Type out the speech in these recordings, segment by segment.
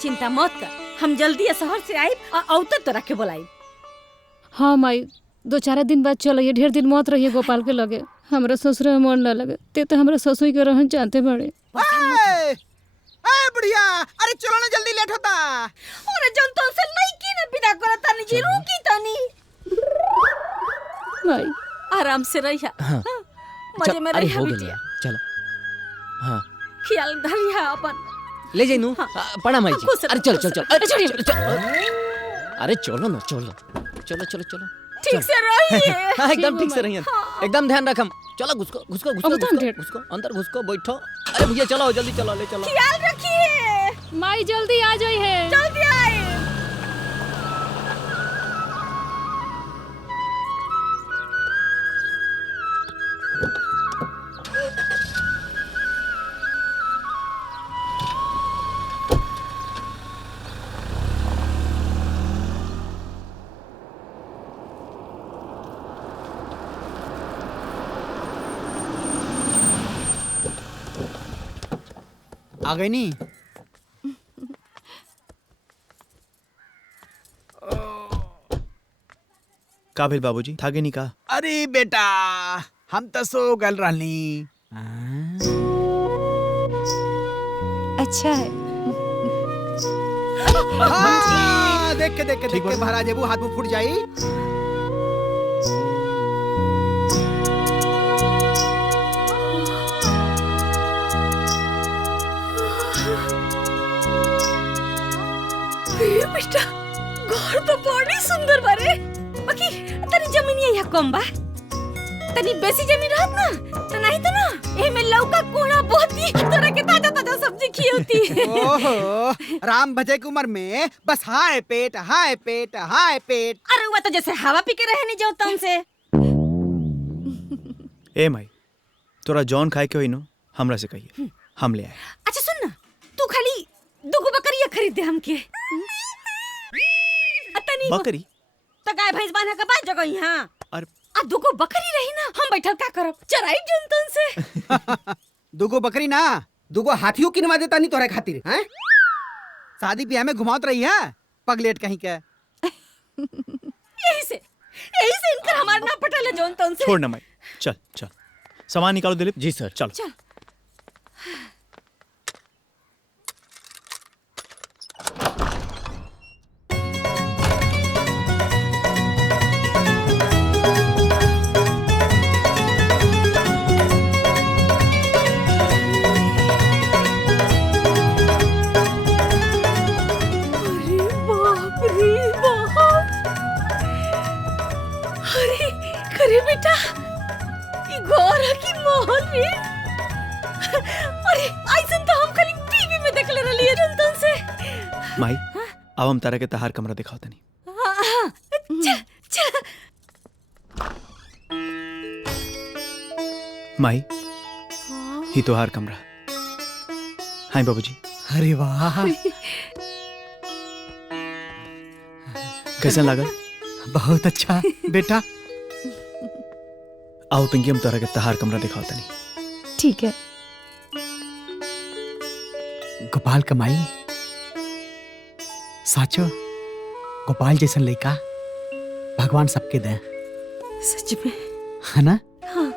चिंता मत कर, हम जल्दी शहर से आए और तो रख के बोलाई। हाँ माई, 2-4 दिन बाद चलिए, ढेर दिन मत रहिए गोपाल के लगे। हमरा ससुर में मन न लगे, ते तो हमरा ससुर के रहन जानते बड़े। बुढ़िया, अरे चलो ना, जल्दी लेट होता। अरे जन तो से लईकी ने विदा करत तनी जी, रुकी तनी। माई आराम से रहिया। हाँ। मजे में अरे रहिया हो बिटिया। गया, चलो। हाँ ख्याल धरिया अपन। ले जाइनू। प्रणाम माई जी। खुश रहो, अरे चलो खुश चलो रहो। चलो, अरे चलो। अरे चलो ना, चलो चलो चलो चलो। ठीक से रहिए। हाँ, एकदम ठीक से रहिए, एकदम ध्यान रखम। चलो घुसको घुसको घुसको अब तो घुसको ढेर- घुसको, अंदर घुसको, बैठो। अरे भैया चलो, जल्दी चलो, ले चलो। ख्याल रखिए। माई जल्दी आ जाई है। जल्दी आए। आ गई नी। का भेल बाबूजी, थाके नहीं का? अरे बेटा, हम तो सो गल रहनी। अच्छा है। देख के भरा जेबू, हाथ में फूट जाई। बेटा, घर तो बड़ी सुंदर बारे। बाकी तनी जमीन यहाँ कम बा। तनी बेसी जमीन रहत ना, तो नहीं तो ना एमे लौका कोहड़ा बोती तरह के ताजा ताजा सब्जी खियोती। ओहो, राम भजे की उम्र में बस हाय पेट हाय पेट हाय पेट। अरे वो तो जैसे हवा पी के रहे नहीं जो तन से। ए माई, तोरा जॉन खाए के होई नो, हमरा से कहिए, हम ले आए। अच्छा सुन ना, तू खाली 2 बकरियां खरीद दे हमके। तनी बकरी? तो गाय भैंस बांधा के बाद जगह यहाँ। अरे 2 बकरी रही ना, हम बैठल का करब, चराई जन तन से। 2 बकरी ना, 2 हाथियों किनवा देता नहीं तोरे खातिर, हैं? शादी ब्याह में घुमावत रही है पगलेट कहीं के। यही से इनकर हमार ना पटल है जन तन से। छोड़ ना माई, चल चल, सामान निकालो दिलीप। जी सर। चलो चल। अरे बेटा, ई घर की मोहन रे। अरे ऐसन तो हम खाली टीवी में देखले रहली है जनतन से। माई, अब हम तारा के तहार कमरा दिखाओ तनी। चल। माई, ही तोहार कमरा। हाय बाबूजी। अरे वाह, कैसा लागल? बहुत अच्छा बेटा। आओ पिंकी, हम तारा के तहार कमरा दिखाओ तनी। ठीक है। गोपाल कमाई साचो, गोपाल जैसन लड़का भगवान सबके दे। सच में है ना? हाँ।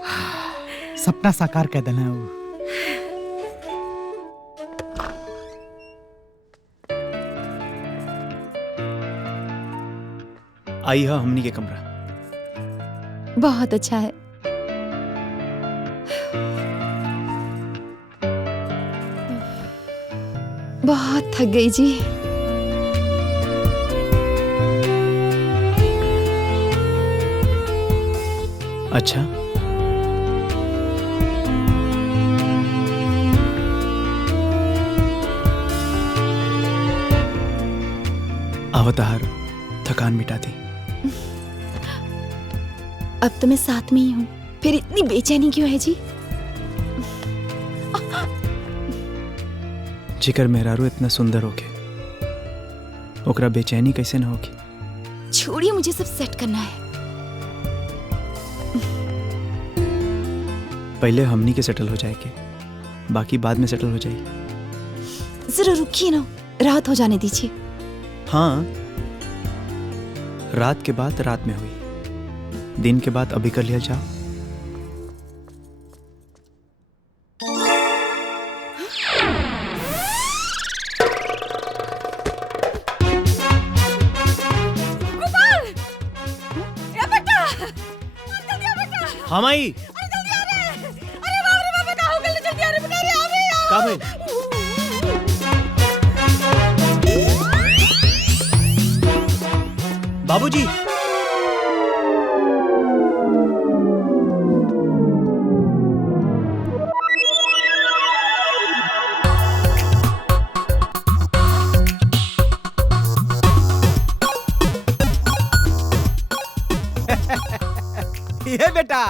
सपना साकार कर देना वो। आई है हमनी के कमरा। बहुत अच्छा है। बहुत थक गई जी। अच्छा, आओ तहार थकान मिटा दी। अब तो मैं साथ में ही हूँ, फिर इतनी बेचैनी क्यों है जी? जिकर मेहरारू इतना सुंदर होके ओकरा बेचैनी कैसे ना होगी? छोड़िए, मुझे सब सेट करना है। पहले हमनी के सेटल हो जाएगी, बाकी बाद में सेटल हो जाएगी। जरा रुकिए ना, रात हो जाने दीजिए। हाँ, रात के बाद रात में हुई, दिन के बाद अभी कर लिया जाओ। गोपाल, ए बेटा, जल्दी आ बेटा। हाँ माई, अरे जल्दी आ रे। अरे बाप रे बाप, का हो गइल, जल्दी आ रे बेटा, अरे आ रे यार। का भइल? बाबूजी, ये बेटा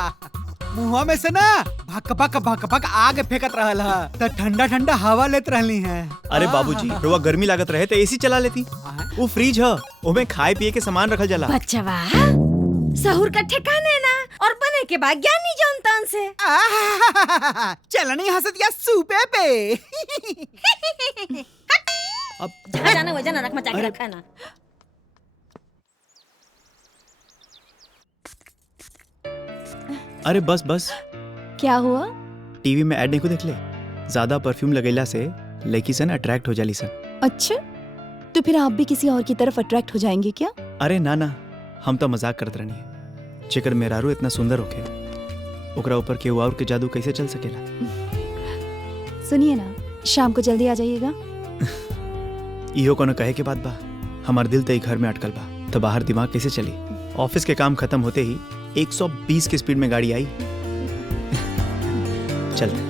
मुंह में से ना भक भक भक भक आग फेंकत रहल है, त ठंडा ठंडा हवा लेत रहली है। अरे बाबूजी, रोवा गर्मी लागत रहे तो एसी चला लेती। वो फ्रिज है, ओमे खाए पिए के सामान रखल जाला। बच्चवा, सहूर का ठिकाने ना और बने के बाद ज्ञानी जनतन से। चलनी हंसत या सूपे पे। अब जहाँ जाना वह जाना, रख मचा के रखा ना। अरे बस बस, क्या हुआ? टीवी में ऐड नहीं को देख ले, ज्यादा परफ्यूम लगेला से लड़की सन अट्रैक्ट हो जाली सन। अच्छा, तो फिर आप भी किसी और की तरफ अट्रैक्ट हो जाएंगे क्या? अरे ना ना, हम तो मजाक करत रहनी है। जेकर मेहरारू इतना सुंदर होके ओकरा ऊपर केहू और के जादू कैसे चल सकेला? सुनिए ना, शाम को जल्दी आ जाइएगा। इहो कोनो कहे के बात बा? हमार दिल तो घर में अटकल बा, तो बाहर दिमाग कैसे चली? ऑफिस के काम खत्म होते ही 120 की स्पीड में गाड़ी आई। चलते।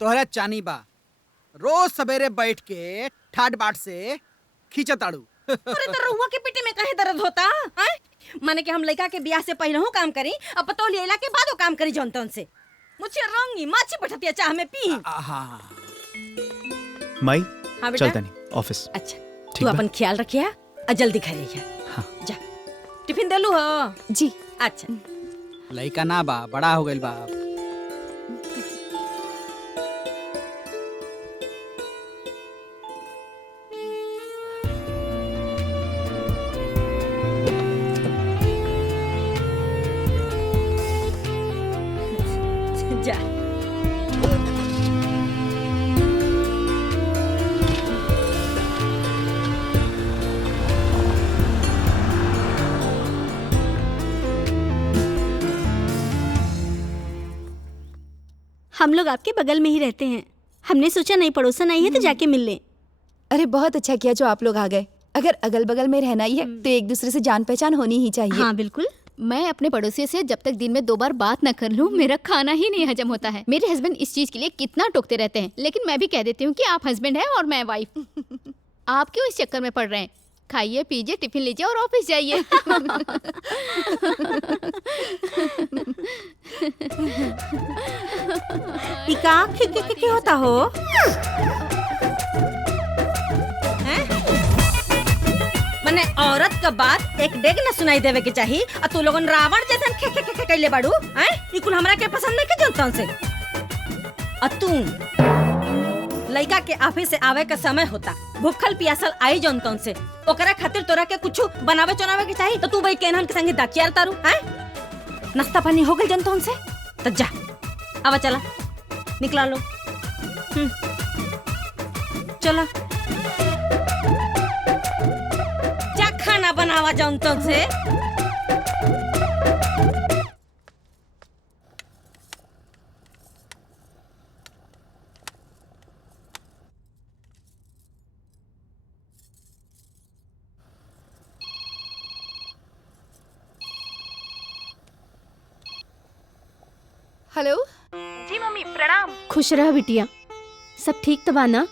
तोहरा चानी बा, रोज सवेरे बैठ के ठाट बाट से खींचताड़ू। अरे तो रहुआ के पेटे में काहे दर्द होता है? माने कि हम लड़का के ब्याह से पहले हो काम करी, अब पतो लेला के बाद काम करी जनतन से। मुझे रंगी माछी बैठती चाह में पी। माई, हाँ बेटा। चलता नहीं ऑफिस। अच्छा, ठीक तू बा? अपन ख्याल रखिया और जल्दी घर आइया। हाँ। जा, टिफिन देलू हो? जी। अच्छा। लइका ना बा, बड़ा हो गइल बा। जा। हम लोग आपके बगल में ही रहते हैं, हमने सोचा नई पड़ोसन आई है तो जाके मिल लें। अरे बहुत अच्छा किया जो आप लोग आ गए। अगर अगल बगल में रहना ही है तो एक दूसरे से जान पहचान होनी ही चाहिए। हाँ बिल्कुल। मैं अपने पड़ोसी से जब तक दिन में 2 बार बात न कर लूं, मेरा खाना ही नहीं हजम होता है। मेरे हस्बैंड इस चीज के लिए कितना टोकते रहते हैं, लेकिन मैं भी कह देती हूँ कि आप हस्बैंड हैं और मैं वाइफ। आप क्यों इस चक्कर में पड़ रहे हैं? खाइए पीजिए, टिफिन लीजिए और ऑफिस जाइए। इका खिक होता हो? हैं? मने औरत का बात एक डेग न सुनाई देवे के चाहिए, और तू लोगन रावण जैसन खे खे खे कैले बाड़ू। हैं? ई कुल हमरा के पसंद नहीं के जनतन से। और तू लइका के ऑफिस से आवे का समय होता, भूखल पियासल आई जनतन से, ओकरा खातिर तोरा के कुछ बनावे चनावे के चाहिए, तो तू भाई केनहन के संगे दाकियार तारू। हैं? नाश्ता पानी हो गइल जनतन से? तो जा, आवा चला, निकला लो। चला जा, खाना बनावा जनतन से। हेलो। जी मम्मी, प्रणाम। खुश रह बिटिया, सब ठीक तो बा ना?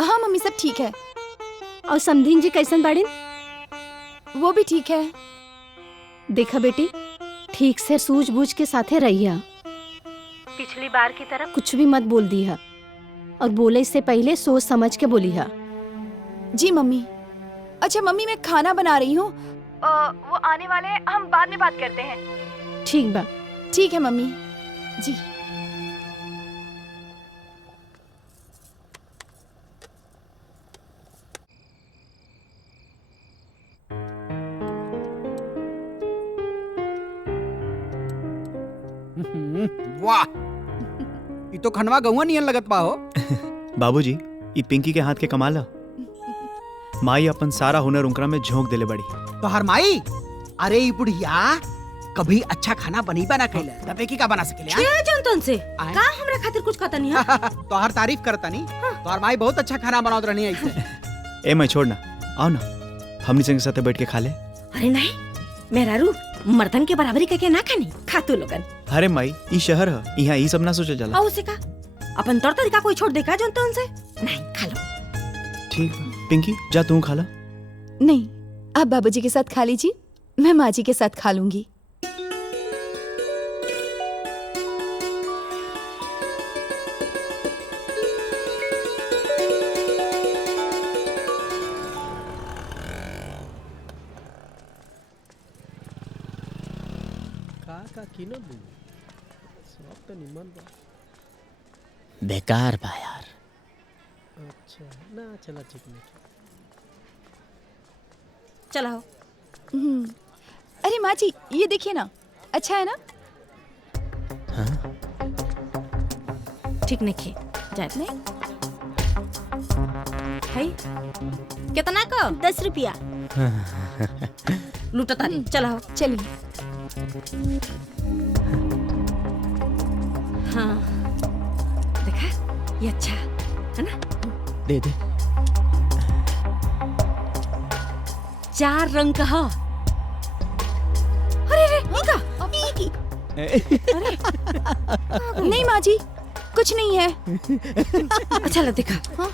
हाँ मम्मी, सब ठीक है। और समधीन जी कैसन बाड़ीन? वो भी ठीक है। देखा बेटी, ठीक से सूझबूझ के साथे रहिया। पिछली बार की तरह कुछ भी मत बोल दिया, और बोले से पहले सोच समझ के बोलिया। जी मम्मी। अच्छा मम्मी, मैं खाना बना रही हूँ, वो आने वाले हैं, हम बाद में बात करते हैं। ठीक बा। ठीक है मम्मी जी। वाह, ये तो खनवा गौवा नियन लगत बा हो। बाबूजी, ई पिंकी के हाथ के कमाल ह। माई अपन सारा हुनर उनकरा में झोंक देले बड़ी। तो हर माई, अरे ई बुढ़िया कभी अच्छा खाना बनीबा ना खैले, तबे की का बना सकेले? छे जंतन से आए? का हमरा खातिर कुछ कहता नहीं है? तो हर तारीफ करता नहीं, तो हर माई बहुत अच्छा खाना बनावत रहनी ऐसे। ए मैं छोड़ ना, आओ ना हमनी संग साथे बैठ के खा ले। अरे नहीं, मेहरारू मर्दन के बराबरी करके ना खानी, खा तू लोगन। अरे माई, ई शहर ह, यहाँ ई सब ना सोचल जाला। और उसे का अपन तौर तरीका कोई छोड़ देगा जंतन से? नहीं, खा लो। ठीक बा, पिंकी जा तू खा ला। नहीं, आप बाबूजी के साथ खा लीजिए, मैं माँ जी के साथ खा लूंगी। बेकार बा यार। चलो। अरे माँ जी, ये देखिए ना, अच्छा है ना? ठीक नहीं खे जाए नहीं? है कितना का? 10 रुपया। लूटो ताली, चलो। चलिए। हाँ, देखा ये अच्छा है ना? दे दे। 4 रंग का है। अरे रे, इका, इकी। नहीं माँ जी, कुछ नहीं है। अच्छा लग देखा। हाँ?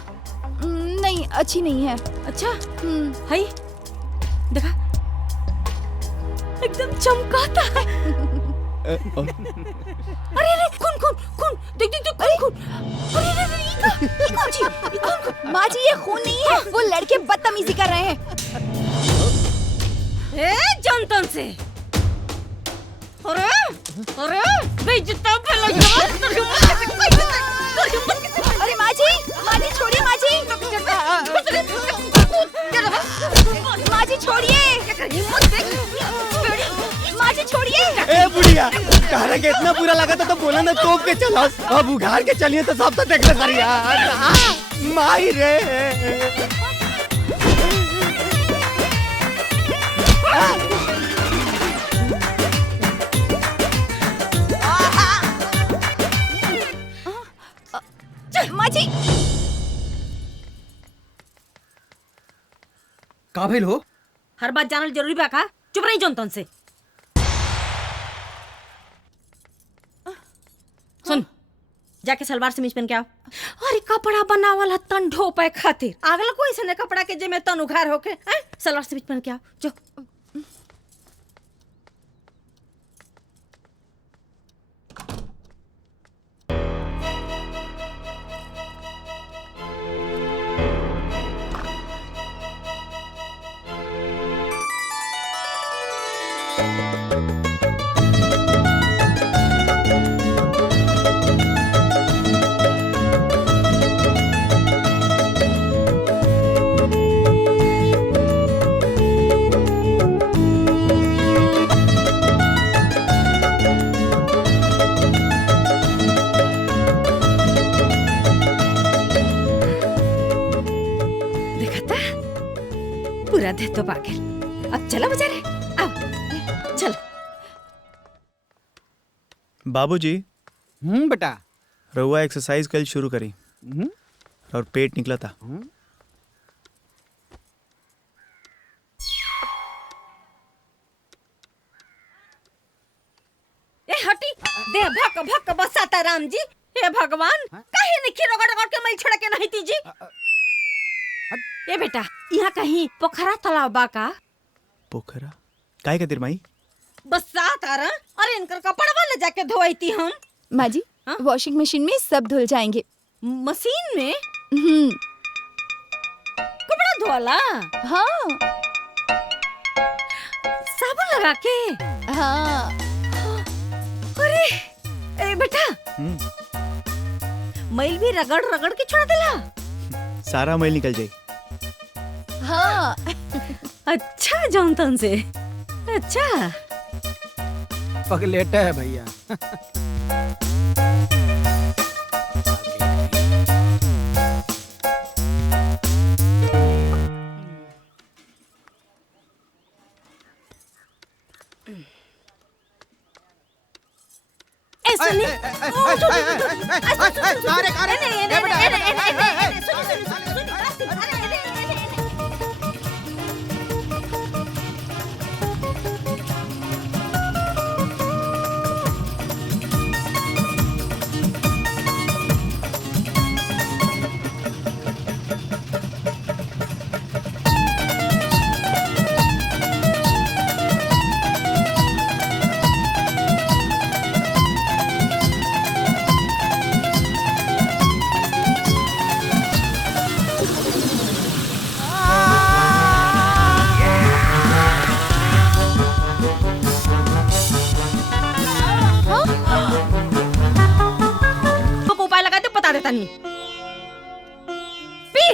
नहीं, अच्छी नहीं है। अच्छा, है देखा, एकदम चमकाता है। अरे रे, खून खून खून, देख देख देख, खून खून। अरे रे रे, इका, ये कौन ची? ये कौन? माँ जी, ये खून नहीं है, वो लड़के बदतमीजी कर रहे हैं। ए जनतन से। अरे अरे, बेइज्जती फैला अरे माँ जी छोड़िए, माँ जी। माँ जी छोड़िए, माँ जी छोड़िए। ए बुढ़िया, कहरा के इतना बुरा लगा था तो बोला ना तोप के चलो, अब उघार के चलिए तो सब तो देख ले सर यार। माई रे। माँ जी, का भइल हो? हर बात जानल जरूरी बा का? चुप रही जनतन से। सुन, जाके सलवार समीज पहन के आओ। अरे कपड़ा बनावल है तन ढोपे खातिर, अगला कोई ऐसे कपड़ा के जे में तन उघार होके, हैं? सलवार समीज पहन के आओ, जो। पूरा दे तो पागल। अब चलो बेचारे, आओ चल। बाबूजी, बेटा। रहुआ एक्सरसाइज कल शुरू करी और पेट निकला था। ए हटी, दे भक भक बसाता राम जी। हे भगवान, काहे नहीं खिरोगड़ रगड़ के मैं छोड़ के नहीं तीजी। ए बेटा, यहाँ कहीं पोखरा तालाब बा का? पोखरा काहे खातिर माई? बसात आ रहा। अरे इनकर कपड़वा ले जाके धोईती हम। माँ जी, हाँ? वॉशिंग मशीन में सब धुल जाएंगे। मशीन में हम्म, कपड़ा धोला? हाँ साबुन लगा के? हाँ। अरे ए बेटा, मैल भी रगड़ रगड़ के छोड़ देला। सारा मैल निकल जाए। हाँ। अच्छा जॉनतन से, अच्छा। पगलेट है भैया। ए सुनी कारे कारे को उपाय लगाते बता देता नहीं पी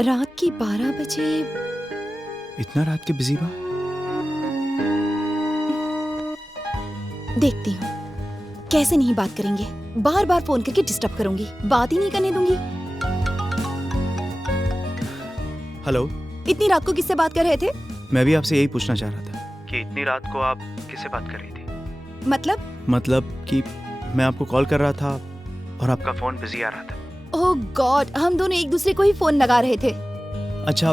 रात की 12 बजे। इतना रात के बिजी बा? देखती हूँ कैसे नहीं बात करेंगे। बार बार फोन करके डिस्टर्ब करूंगी, बात ही नहीं करने दूंगी। हेलो, इतनी रात को किससे बात कर रहे थे? मैं भी आपसे यही पूछना चाह रहा था कि इतनी रात को आप किससे बात कर रही थी? मतलब कि मैं आपको कॉल कर रहा था और आपका फोन बिजी आ रहा था। ओह गॉड, हम दोनों एक दूसरे को ही फोन लगा रहे थे। अच्छा,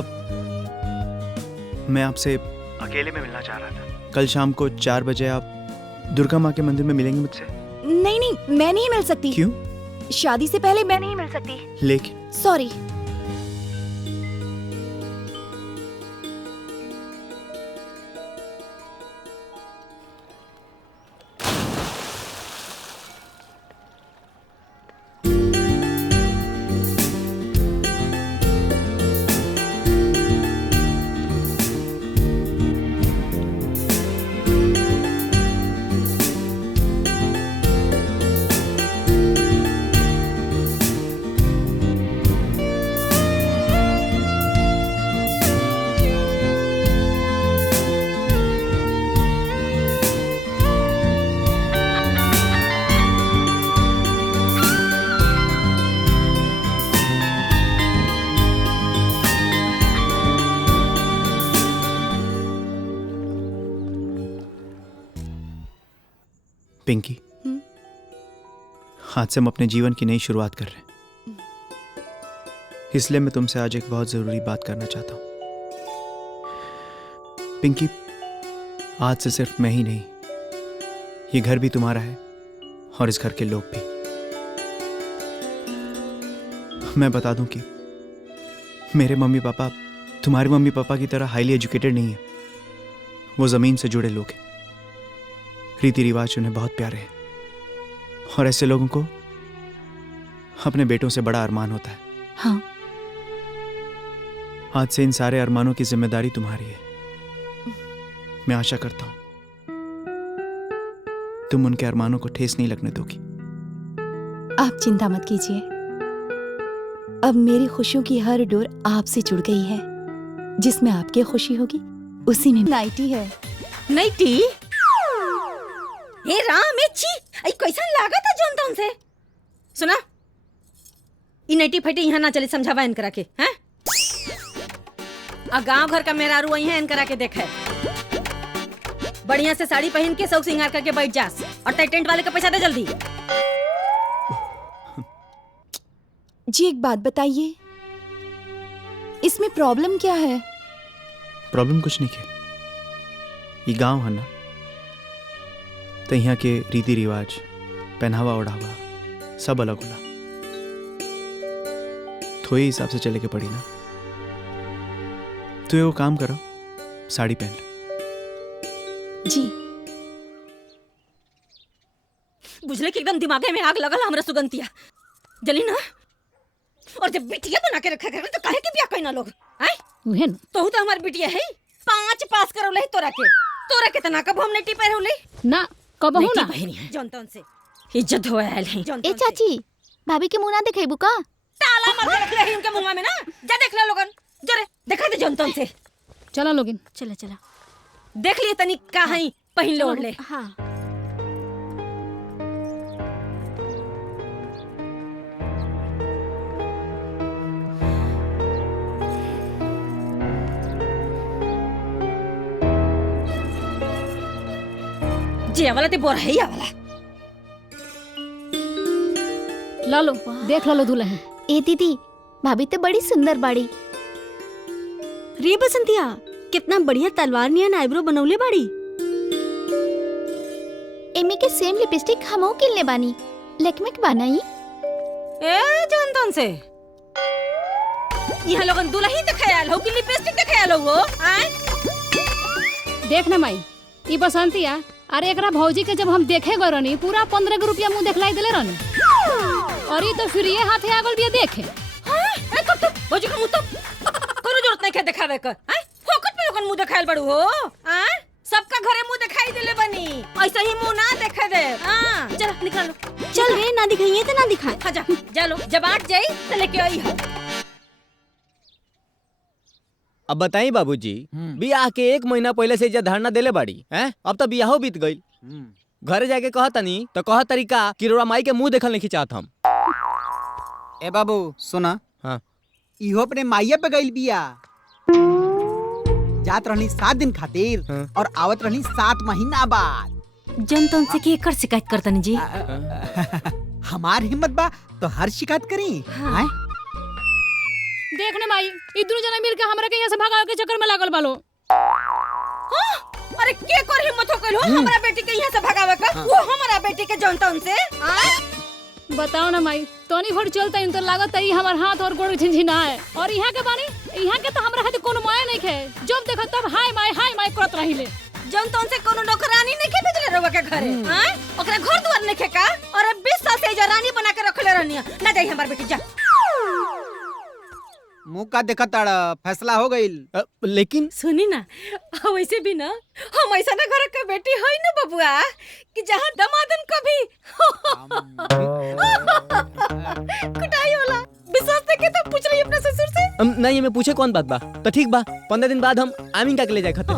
मैं आपसे अकेले में मिलना चाह रहा था। कल शाम को 4 बजे आप दुर्गा माँ के मंदिर में मिलेंगे मुझसे? नहीं, मैं नहीं मिल सकती। क्यों? शादी से पहले मैं नहीं मिल सकती। लेकिन सॉरी। पिंकी, आज से हम अपने जीवन की नई शुरुआत कर रहे हैं, इसलिए मैं तुमसे आज एक बहुत जरूरी बात करना चाहता हूं। पिंकी, आज से सिर्फ मैं ही नहीं, ये घर भी तुम्हारा है और इस घर के लोग भी। मैं बता दूं कि मेरे मम्मी पापा तुम्हारे मम्मी पापा की तरह हाईली एजुकेटेड नहीं है। वो जमीन से जुड़े लोग हैं, रीति रिवाज उन्हें बहुत प्यारे हैं और ऐसे लोगों को अपने बेटों से बड़ा अरमान होता है। हाँ। आज से इन सारे अरमानों की जिम्मेदारी तुम्हारी है। मैं आशा करता हूं तुम उनके अरमानों को ठेस नहीं लगने दोगी। आप चिंता मत कीजिए, अब मेरी खुशियों की हर डोर आपसे जुड़ गई है। जिसमें आपकी खुशी होगी उसी में नाइटी है। नाइटी? हे राम, ए छी, आई कैसा लागा था जोन तोन से? सुना, ई नाइटी फटी यहाँ ना चले, समझावा इन करा के, हैं? आ गांव घर का मेहरारू वही है, इन करा के देखे। बढ़िया से साड़ी पहन के शौक श्रृंगार करके बैठ जास और टेंट वाले का पैसा दे जल्दी। जी एक बात बताइए, इसमें प्रॉब्लम क्या है? प्रॉब्लम कुछ नहीं के, ये गांव है ना, तो यहाँ के रीति रिवाज, पहनावा ओढ़ावा सब अलग होला, थोड़े हिसाब से चले के पड़ी ना। तो ये वो काम करो, साड़ी पहन लो। जी बुझले कि एकदम दिमागे में आग लगल हमरा सुगंतिया जली ना। और जब बिटिया बना के रखा कर तो काहे के बियाह कइना लोग हैं? उहे न तो हमार बिटिया है 5 पास करौले तोरा के तना कब हम नहीं टिपे रहले ना कबहू ना। जनतन से इज्जत होए आयल है। ए चाची, भाभी के मुंह ना दिखेबू का? ताला मार के रखले है उनके मुंह में ना। जा देख ले लोगन, जरे देखा दे जनतन से। चला लोगिन। चला चला। देख लिए तनी काहे पहिन ले ओढ़ले। हाँ जे वाला ते बोर है या वाला। ला लो, देख लो दुल्हन। ए दीदी, भाभी तो बड़ी सुंदर बाड़ी। रे बसंतिया, कितना बढ़िया तलवार नियन आईब्रो बनौले बाड़ी। एमी के सेम लिपस्टिक हमहू किनले बानी, लेकमे के बनाई। ए जनतन से यहाँ लोगन दुल्हन दिखायल हो कि लिपस्टिक दिखायल हो? आए देख ना माई, ई बसंतिया, अरे एकरा भौजी के जब हम देखे गए रहनी पूरा 15 रुपया मुंह दिखलाई दिले रहनी, और ये तो फिर ये हाथे आगल भी देखे। ए कब तो भौजी का मुंह तो कोनो जरूरत नहीं के दिखावे कर। हैं फोकट पे लोगन मुंह दिखायल बड़ू हो। हैं सबका घरे मुंह दिखाई दिले बनी, ऐसे ही मुंह ना देखे दे। हां चल निकालो। चल रे, ना दिखाइए तो ना दिखाए। हाँ जा लो, जब आट जाई तो लेके आई हो। अब बताई बाबूजी, बियाह के 1 महीना पहले से धरना देले बाड़ी हैं, अब तो बियाहो बीत गई। घरे जाके कहतनी तो कह तरीका कि रोड़ा माई के मुंह देखल नहीं चाहत हम। ए बाबू सुना, हाँ इहो अपने माइया पे गइल बिया। जात रहनी 7 दिन खातिर हाँ। और आवत रहनी 7 महीना बाद। जनतन से की एकर शिकायत करतनी जी। हमार हिम्मत बा तो हर शिकायत करी। हैं? देख ना माई, ई दोनों जना मिल के हमरा के यहाँ से भगावे के चक्कर में लागल बालो। अरे के कर हिम्मत हो कइलो हमरा बेटी के यहाँ से भगावे का? वो हमारा बेटी के जनतन से। बताओ ना माई, तोनी भर चलता इन तो लागत है हमार हाथ और गोड़ झिनझिना है। और यहाँ के बानी, यहाँ के तो हमरा हाथ कोनो माया नहीं खे, जब देखो तब हाय माय करत रहिले। जनतन से कोनो नौकरानी नहीं के भेजले रहुआ के घरे। हैं ओकरा घर द्वार नहीं खे का? और 20 साल से रानी बना के रखले रहनी ना। जाई हमार बेटी जा। मुंह का देखा ताड़ा, फैसला हो गइल। लेकिन सुनी ना, वैसे भी ना हम ऐसा ना घर के बेटी है ना बबुआ कि जहाँ दमादन कभी कुटाई वाला विश्वास देखे तो पूछ रही अपने ससुर से। नहीं, मैं पूछे कौन बात बा तो ठीक बा, 15 दिन बाद हम आमीन का के ले जाए खतर।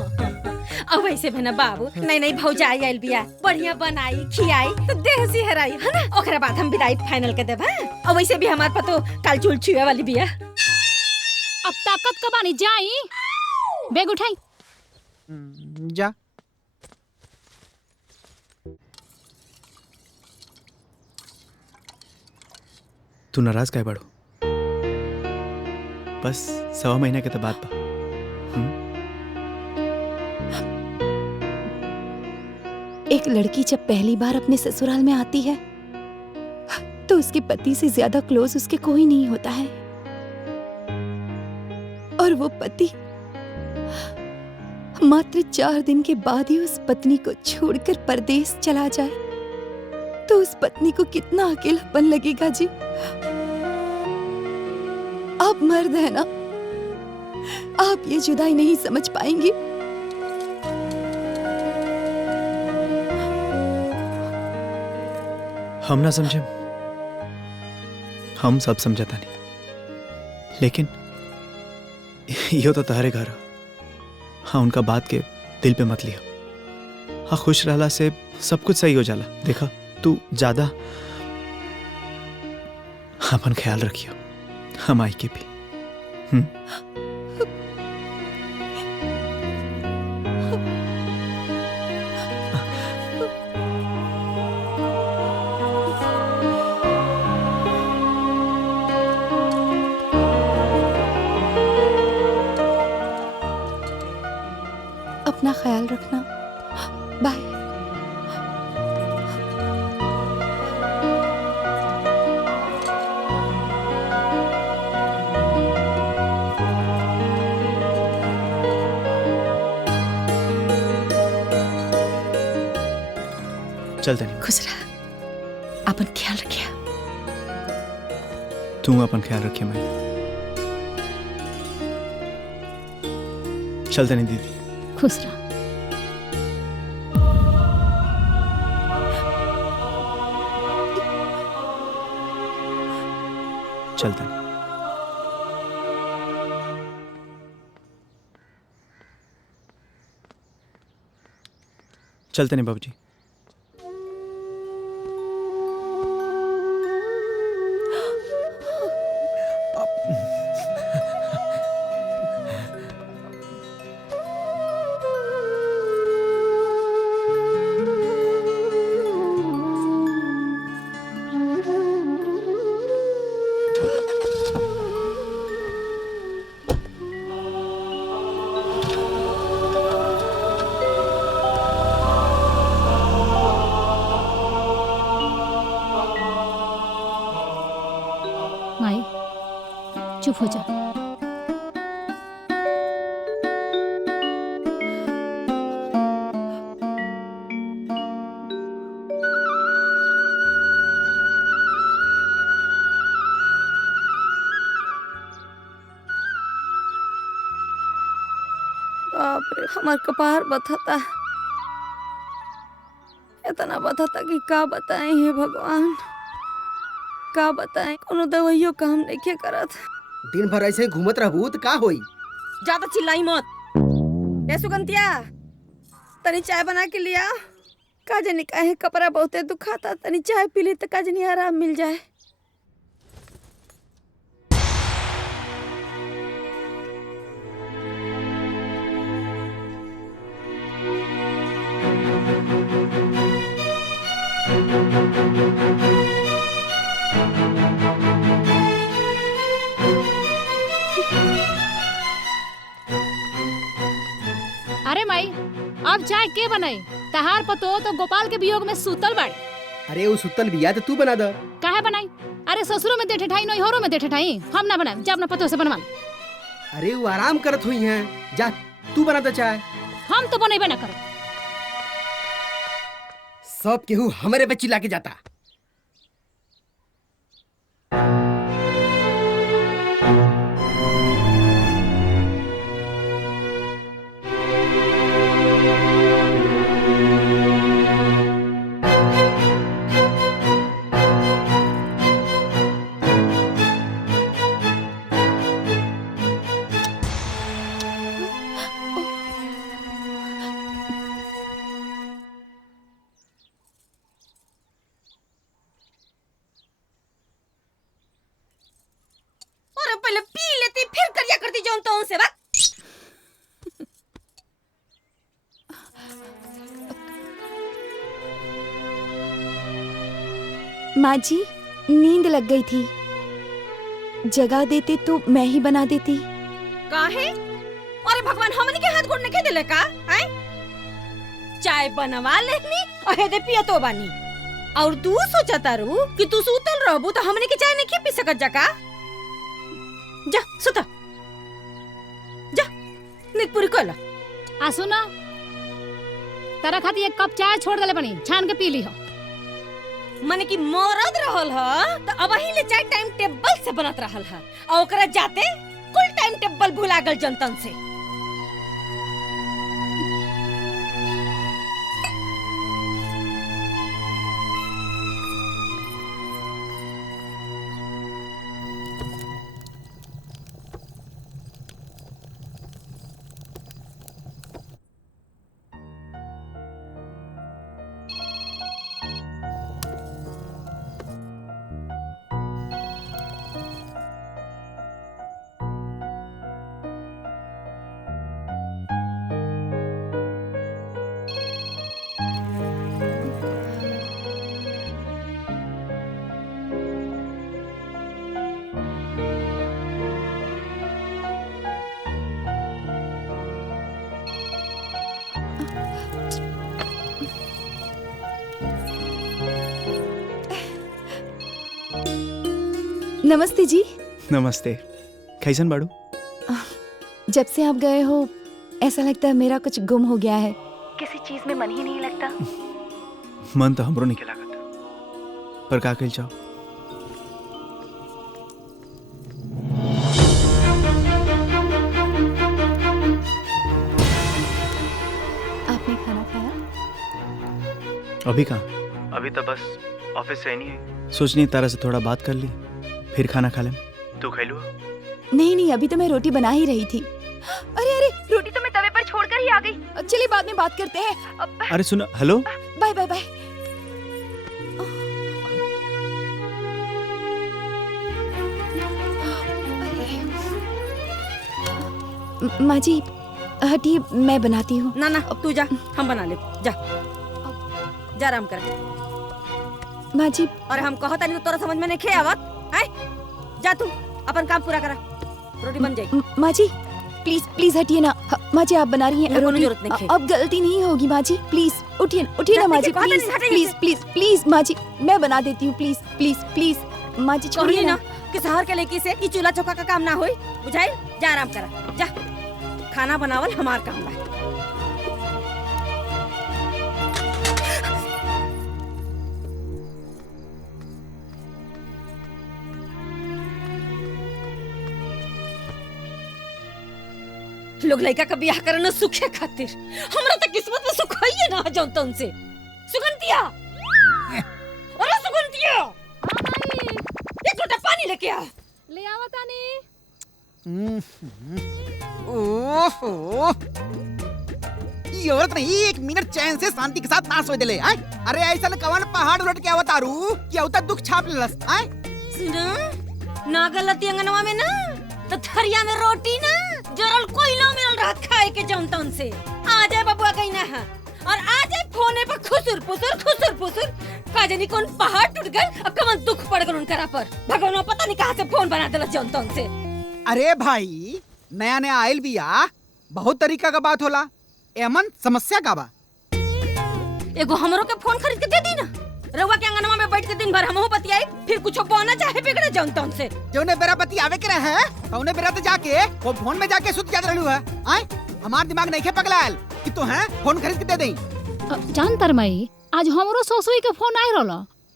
अब वैसे भी ना बाबू, नहीं भौजाई आइल बिया, बढ़िया बनाई खियाई तो देह सिहराई है ना। ओकरा बाद हम विदाई फाइनल के देबा। और वैसे भी हमार पतो काल चूल छुए वाली बिया। अब ताकत का बानी जाई, बैग उठाई। जा। तू नाराज काहे बाड़ू? बस 1.25 महीना के तो बात बा। एक लड़की जब पहली बार अपने ससुराल में आती है तो उसके पति से ज्यादा क्लोज उसके कोई नहीं होता है। और वो पति मात्र 4 दिन के बाद ही उस पत्नी को छोड़कर परदेश चला जाए तो उस पत्नी को कितना अकेलापन लगेगा जी। आप मर्द है ना, आप ये जुदाई नहीं समझ पाएंगे। हम ना समझे, हम सब समझता नहीं, लेकिन यो तो तहरे घर। हाँ उनका बात के दिल पे मत लिया। हाँ खुश रहला से सब कुछ सही हो जाला। देखा तू ज्यादा अपन ख्याल रखियो, हम आई के भी। अपना ख्याल रखना। बाय। चलते नहीं। खुश रहा, अपन ख्याल रखिया। तू अपन ख्याल रखिए मैं। चलते नहीं दीदी। खुश रहा। चलते नहीं। चलते नहीं बाबूजी। माई चुप हो जा। बाप रे, हमार कपार बथता, इतना बथता कि का बताएं हे भगवान, का बताएं। कोनो दवाइयों काम नहीं करत। दिन भर ऐसे ही घूमत रहबू तो का होई? ज्यादा चिल्लाई मत। ए सुगंधिया, तनी चाय बना के लिया। का जाने काहे कपड़ा बहुते दुखाता, तनी चाय पी ली तो का जाने आराम मिल जाए। अरे माई, अब चाय के बनाई? तहार पतो तो गोपाल के वियोग में सूतल बाड़ी। अरे वो सुतल बिया तो तू बना द। काहे बनाई? अरे ससुरो में देठे ठाई, नैहरो में देठे ठाई। हम ना बनाए, जा अपना पतो से बनवा। अरे वो आराम करत हुई हैं, जा तू बना द चाय। हम तो बनेबे ना कर। सब केहू हमारे पे चिल्ला के जाता। और पहले पी लेती फिर करिया करती जौन तो से बात। माँ जी, नींद लग गई थी, जगा देते तो मैं ही बना देती। काहे? अरे भगवान, हमनी के हाथ गोड़ नहीं दिले का? हैं? चाय बनवा लेनी और हेदे पिया तो बानी। और तू सोचा तारू कि तू सूतल रहबू तो हमनी के चाय नहीं पी सकत जा का? जा सुता, जा नींद पूरी कर ला। आ सुना, तारा खाती एक कप चाय छोड़ देले बनी, छान के पी ली हो। माने कि मरद रहल ह तो अब ही ले चाय टाइम टेबल से बनत रहल ह और ओकरा जाते कुल टाइम टेबल भुला गल जनतन से। नमस्ते जी। नमस्ते। कैसन बाड़ू? जब से आप गए हो ऐसा लगता है मेरा कुछ गुम हो गया है, किसी चीज में मन ही नहीं लगता। मन तो हमरो नहीं लागत, पर का कइल जाओ। आपने खाना खाया? अभी कहाँ? अभी तो बस ऑफिस से नहीं है। सोचनी तारा से थोड़ा बात कर ली, फिर खाना खा लें। तू खा लो? नहीं नहीं, अभी तो मैं रोटी बना ही रही थी। अरे अरे, रोटी तो मैं तवे पर छोड़कर ही आ गई। चलिए बाद में बात करते हैं। अरे सुनो, हेलो। By by by. माँ जी हटिए, मैं बनाती हूँ। ना ना तू जा, हम बना ले। जा जा आराम कर। माँ जी। और हम कहता नहीं तो तोरा समझ में नहीं खे आवत है। जा तू अपन काम पूरा करा, रोटी बन जाएगी। माँ जी प्लीज प्लीज हटिए ना। माँ जी आप बना रही हैं रोटी, जरूरत नहीं। अब गलती नहीं होगी माँ जी, प्लीज उठिए उठिए ना माँ जी, प्लीज प्लीज प्लीज प्लीज माँ जी, मैं बना देती हूँ, प्लीज प्लीज प्लीज माँ जी छोड़िए ना। कि शहर के लड़की से ई चूल्हा चौका का काम ना होई, बुझाई? जा आराम करा, जा। खाना बनावल हमार काम बा। लोग लड़का का ब्याह करना सुखे खातिर, हमरा तो किस्मत में सुख है ना जौन तौन से। सुगंधिया, अरे सुगंधिया, एक लोटा पानी लेके आ। ले आवा तानी। ओहो, ये औरत नहीं एक मिनट चैन से शांति के साथ ना सोए देले। अरे ऐसा कवन पहाड़ उलट के अवतारू कि अवता दुख छाप लेलस। सुना ना, गलती अंगनवा में ना तो थरिया में रोटी ना जरल कोयला मिल रहा खाए के जौन तौन से। आ जाए बबुआ कहीं ना है, और आ जाए फोने पर खुसुर पुसुर का जानी कौन पहाड़ टूट गए, अब कमन दुख पड़ गए उनकरा पर। भगवान पता नहीं कहाँ से फोन बना देला जौन तौन से। अरे भाई नया नया आयल बिया, बहुत तरीका का बात होला। एमन समस्या का बा? एगो हमरो के फोन खरीद के दे दी ना, रउआ के अंगनवा में बैठ के दिन भर हमहू बतियाई, फिर कुछो बोना चाहे बिगड़े जौन तौन से। जौने बेरा बती आवे के रहे कौने बेरा तो जाके वो फोन में जाके सुत जात रहलू है। हमार दिमाग नहीं खे पगलायल कि तो है फोन खरीद के दे देई। जान तरमाई, आज हमरो ससुई के फोन आई रहल,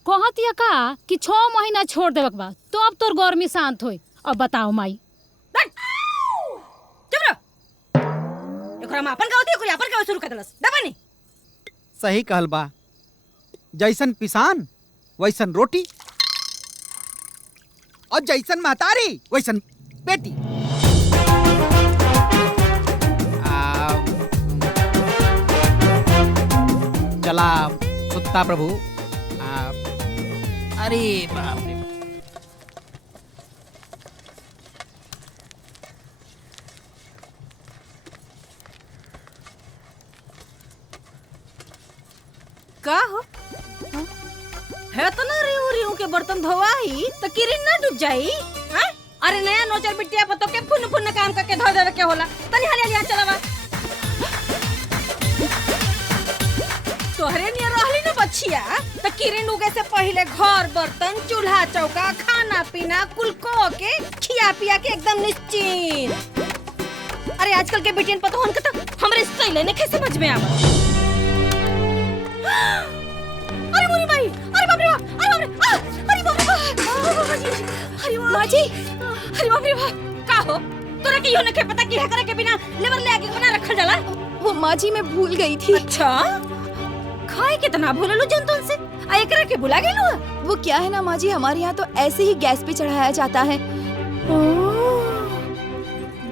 कहतिया का कि 6 महीना छोड़ देवक बा, तो अब तोर गर्मी शांत होई। अब बताओ माई। चुप रहो, एकरा में अपन गावती कोई अपन गाव शुरू कर देलस। दबानी सही कहल बा, जैसन पिसान वैसन रोटी, और जैसन महतारी वैसन बेटी। चला सुत्ता प्रभु। अरे बाप रे, का हो है तो ना रिऊ रिऊ के बर्तन धोवाई तो किरिन ना डूब जाई। हैं? अरे नया नोचर बिटिया पतो के फुन फुन काम करके धो देवे के होला, तनी हाले लिया चलावा। तोहरे नियर रहली ना बच्चिया, तो किरिन उगे से पहले घर बर्तन चूल्हा चौका खाना पीना कुल को के खिया पिया के एकदम निश्चिंत। अरे आजकल के बेटियन पतो उनके तो हमरे स्टाइल ने कैसे समझ में आवा। अरे मोरी माई, अरे बाप रे बाप, अरे बाप रे, अरे माँ जी, अरे बाप रे बाप, का हो तोरा के यो न के पता कि है करे के बिना लेवर ले आके बना रखल जाला। वो माँ जी मैं भूल गई थी। अच्छा खाए कितना भूललू जंतुन से, आ एकरा के बुला गेलू। वो क्या है ना माँ जी, हमारे यहाँ तो ऐसे ही गैस पे चढ़ाया जाता है।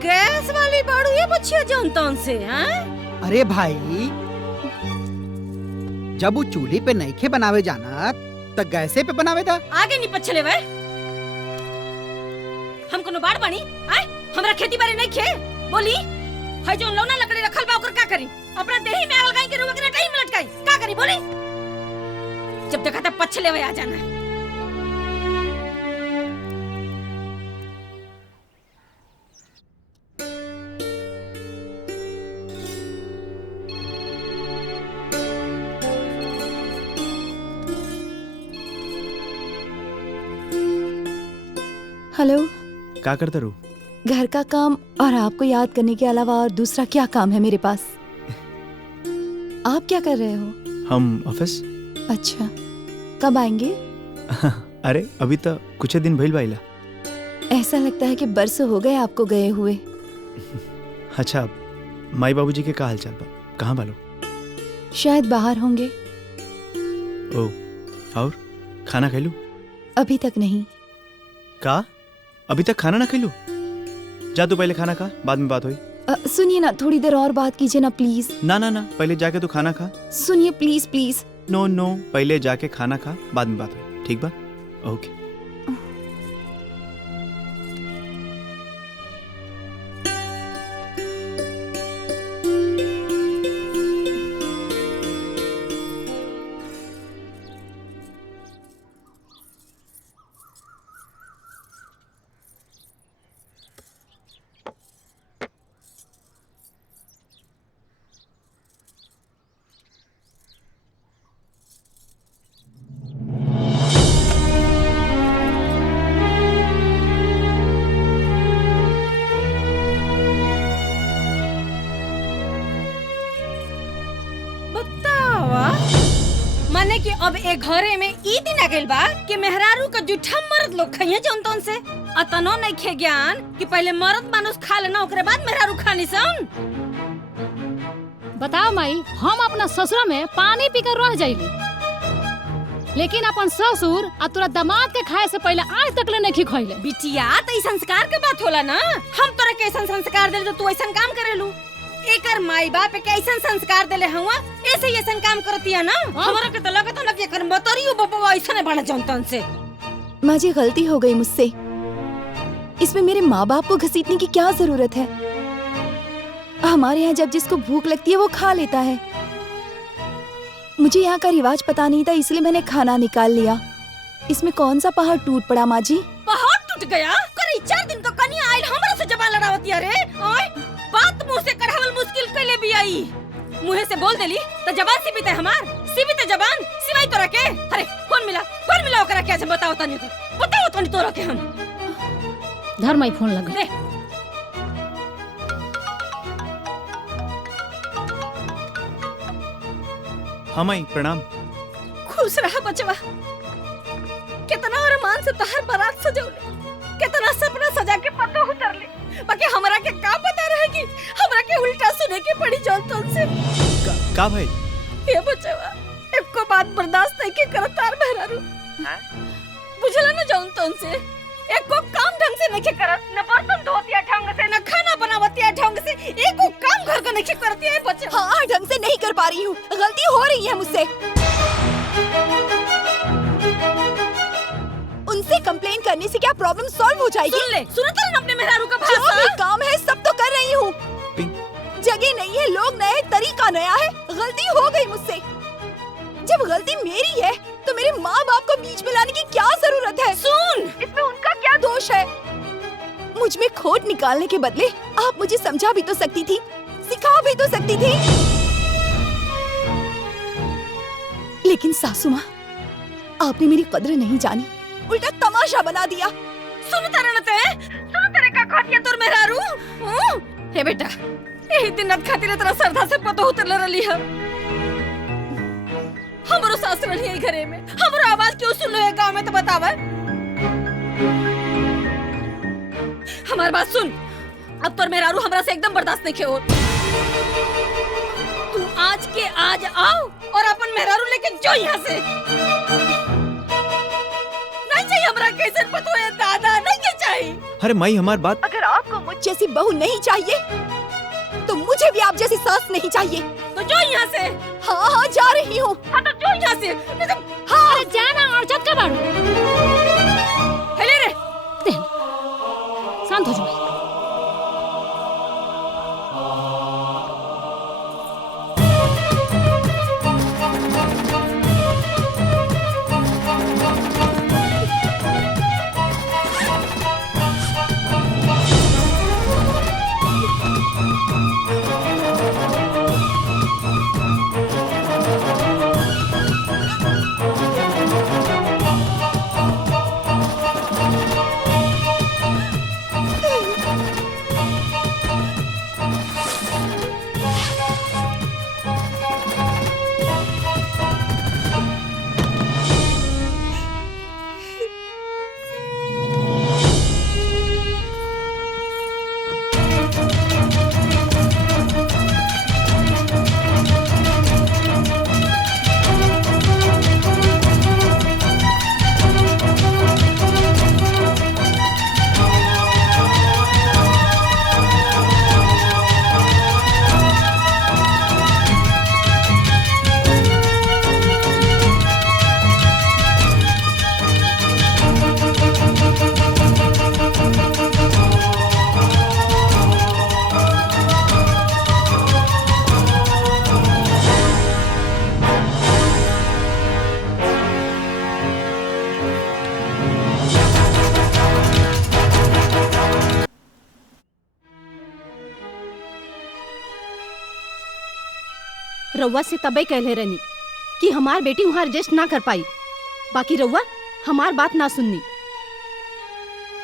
गैस वाली बाड़ू ये बच्चिया जंतुन से। हैं? अरे भाई जब वो चूल्हे पे नईखे बनावे जाना तो गैसे पे बनावे था। आगे नहीं पछले वे, हम कोनो बाड़ बनी आए, हमरा खेती बाड़ी नहीं खे बोली है जो लौना लकड़ी रखल बा ओकर का करी, अपना देही में आग लगाई के रुआ के टाइम में लटकाई का करी बोली। जब देखा तब पछले वे आ जाना है। हेलो। क्या करता रू? घर का काम और आपको याद करने के अलावा और दूसरा क्या काम है मेरे पास? आप क्या कर रहे हो? हम ऑफिस। अच्छा, कब आएंगे? अरे अभी तो कुछ दिन भइल बाइला। ऐसा लगता है कि बरसों हो गए आपको गए हुए। अच्छा, माई बाबूजी के का हाल चाल बा? कहाँ बालो? शायद बाहर होंगे। ओ, और खाना खैलू? अभी तक नहीं। का? अभी तक खाना ना खैलू? जा तू पहले खाना खा, बाद में बात हुई। सुनिए ना, थोड़ी देर और बात कीजिए ना प्लीज। ना ना ना, पहले जाके तू खाना खा। सुनिए प्लीज प्लीज। नो नो, पहले जाके खाना खा, बाद में बात हुई, ठीक बा? ओके। माने कि अब ए घरे में ई दिन आ गइल बा कि मेहरारू का जूठा मर्द लोग खाइए जौन तौन से अतनो नहीं खे ज्ञान कि पहले मर्द मानुस खा लेना ओकरे बाद मेहरारू खानी सन। बताओ माई, हम अपना ससुरा में पानी पीकर रह जाइली, लेकिन अपन ससुर आ तोरा दामाद के खाए से पहले आज तक ले नहीं खइले। बिटिया तो ई संस्कार के बात होला ना। हम तोरा के ऐसा संस्कार देले तो तू ऐसा काम करेलू। एकर माई बाप के ऐसा संस्कार देले हुआ ऐसे ही ऐसा काम करती है ना। हमरा के तो लगत ना कि एकर मतरियो बबवा ऐसा ने बना जनतन से। माँ जी, गलती हो गई मुझसे। इसमें मेरे माँ बाप को घसीटने की क्या जरूरत है? हमारे यहाँ जब जिसको भूख लगती है वो खा लेता है। मुझे यहाँ का रिवाज पता नहीं था, इसलिए मैंने खाना निकाल लिया। इसमें कौन सा पहाड़ टूट पड़ा माँ जी? पहाड़ टूट गया? करे 4 दिन तो कन्या आइल हमरा से जबान लड़ावती रे। ओए बात मुंह से कढ़ावल मुश्किल कैले भी आई। मुंह से बोल देली तो जबान सिबिते हमार सिबिते जबान सिवाई तोरा के। अरे कौन मिला ओकरा के? आज बताओ तनी तोरा के हम धर्माई फोन लगा दे। हाँ माई, प्रणाम। खुश रहा बचवा। कितना अरमान से तहर बारात सजौले, कितना सपना सजा के पतो उतरले, बाकी हमरा के का पता रहे कि हमरा के उल्टा सुने के पड़ी जौन तौन से। का भाई? ये बचवा एको बात बर्दाश्त नहीं के करत तार मेहरारू। बुझला ना जौन तौन से एको काम ढंग से नहीं करत, न बर्तन धोतिया ढंग से, न खाना बनावतिया ढंग से, एको काम घर का नहीं करती है बचवा। हाँ, ढंग से नहीं कर पा रही हूँ, गलती हो रही है मुझसे। उनसे कंप्लेन करने से क्या प्रॉब्लम सॉल्व हो जाएगी? सुन तो अपने मेहरारू का भाषा। जो भी काम है सब तो कर रही हूँ। जगह नहीं है, लोग नए, तरीका नया है। गलती हो गई मुझसे। जब गलती मेरी है तो मेरे माँ बाप को बीच में लाने की क्या जरूरत है? सुन, इसमें उनका क्या दोष है? मुझ में खोट निकालने के बदले आप मुझे समझा भी तो सकती थी, सिखा भी तो सकती थी। लेकिन सासू माँ, आपने मेरी कदर नहीं जानी, उल्टा तमाशा बना दिया। सुन तेरे का खातिया तोर मेहरारू। हे बेटा, यही दिन रात खातिर तेरा सरधा से पतो उतरले रही है। हमरो सास रही है घरे में, हमरो आवाज क्यों सुन लो गांव में तो बतावा। हमार बात सुन, अब तोर मेहरारू हमरा से एकदम बर्दाश्त नहीं हो। तू आज के आज आओ और अपन मेहरारू लेके जो यहाँ से। नहीं चाहिए हमरा कैसे पतो है दादा, नहीं चाहिए। अरे माई, हमार बात। अगर आपको मुझ जैसी बहू नहीं चाहिए तो मुझे भी आप जैसी सास नहीं चाहिए। तो जो यहाँ से। हाँ, जा रही हूँ। हाँ तो जो यहाँ से। हाँ, अरे जाना और चट का बाड़ू। हेले रे, शांत हो जाओ। रउआ से तबे कहले रहनी कि हमार बेटी वहाँ एडजस्ट ना कर पाई, बाकी रउआ हमार बात ना सुननी।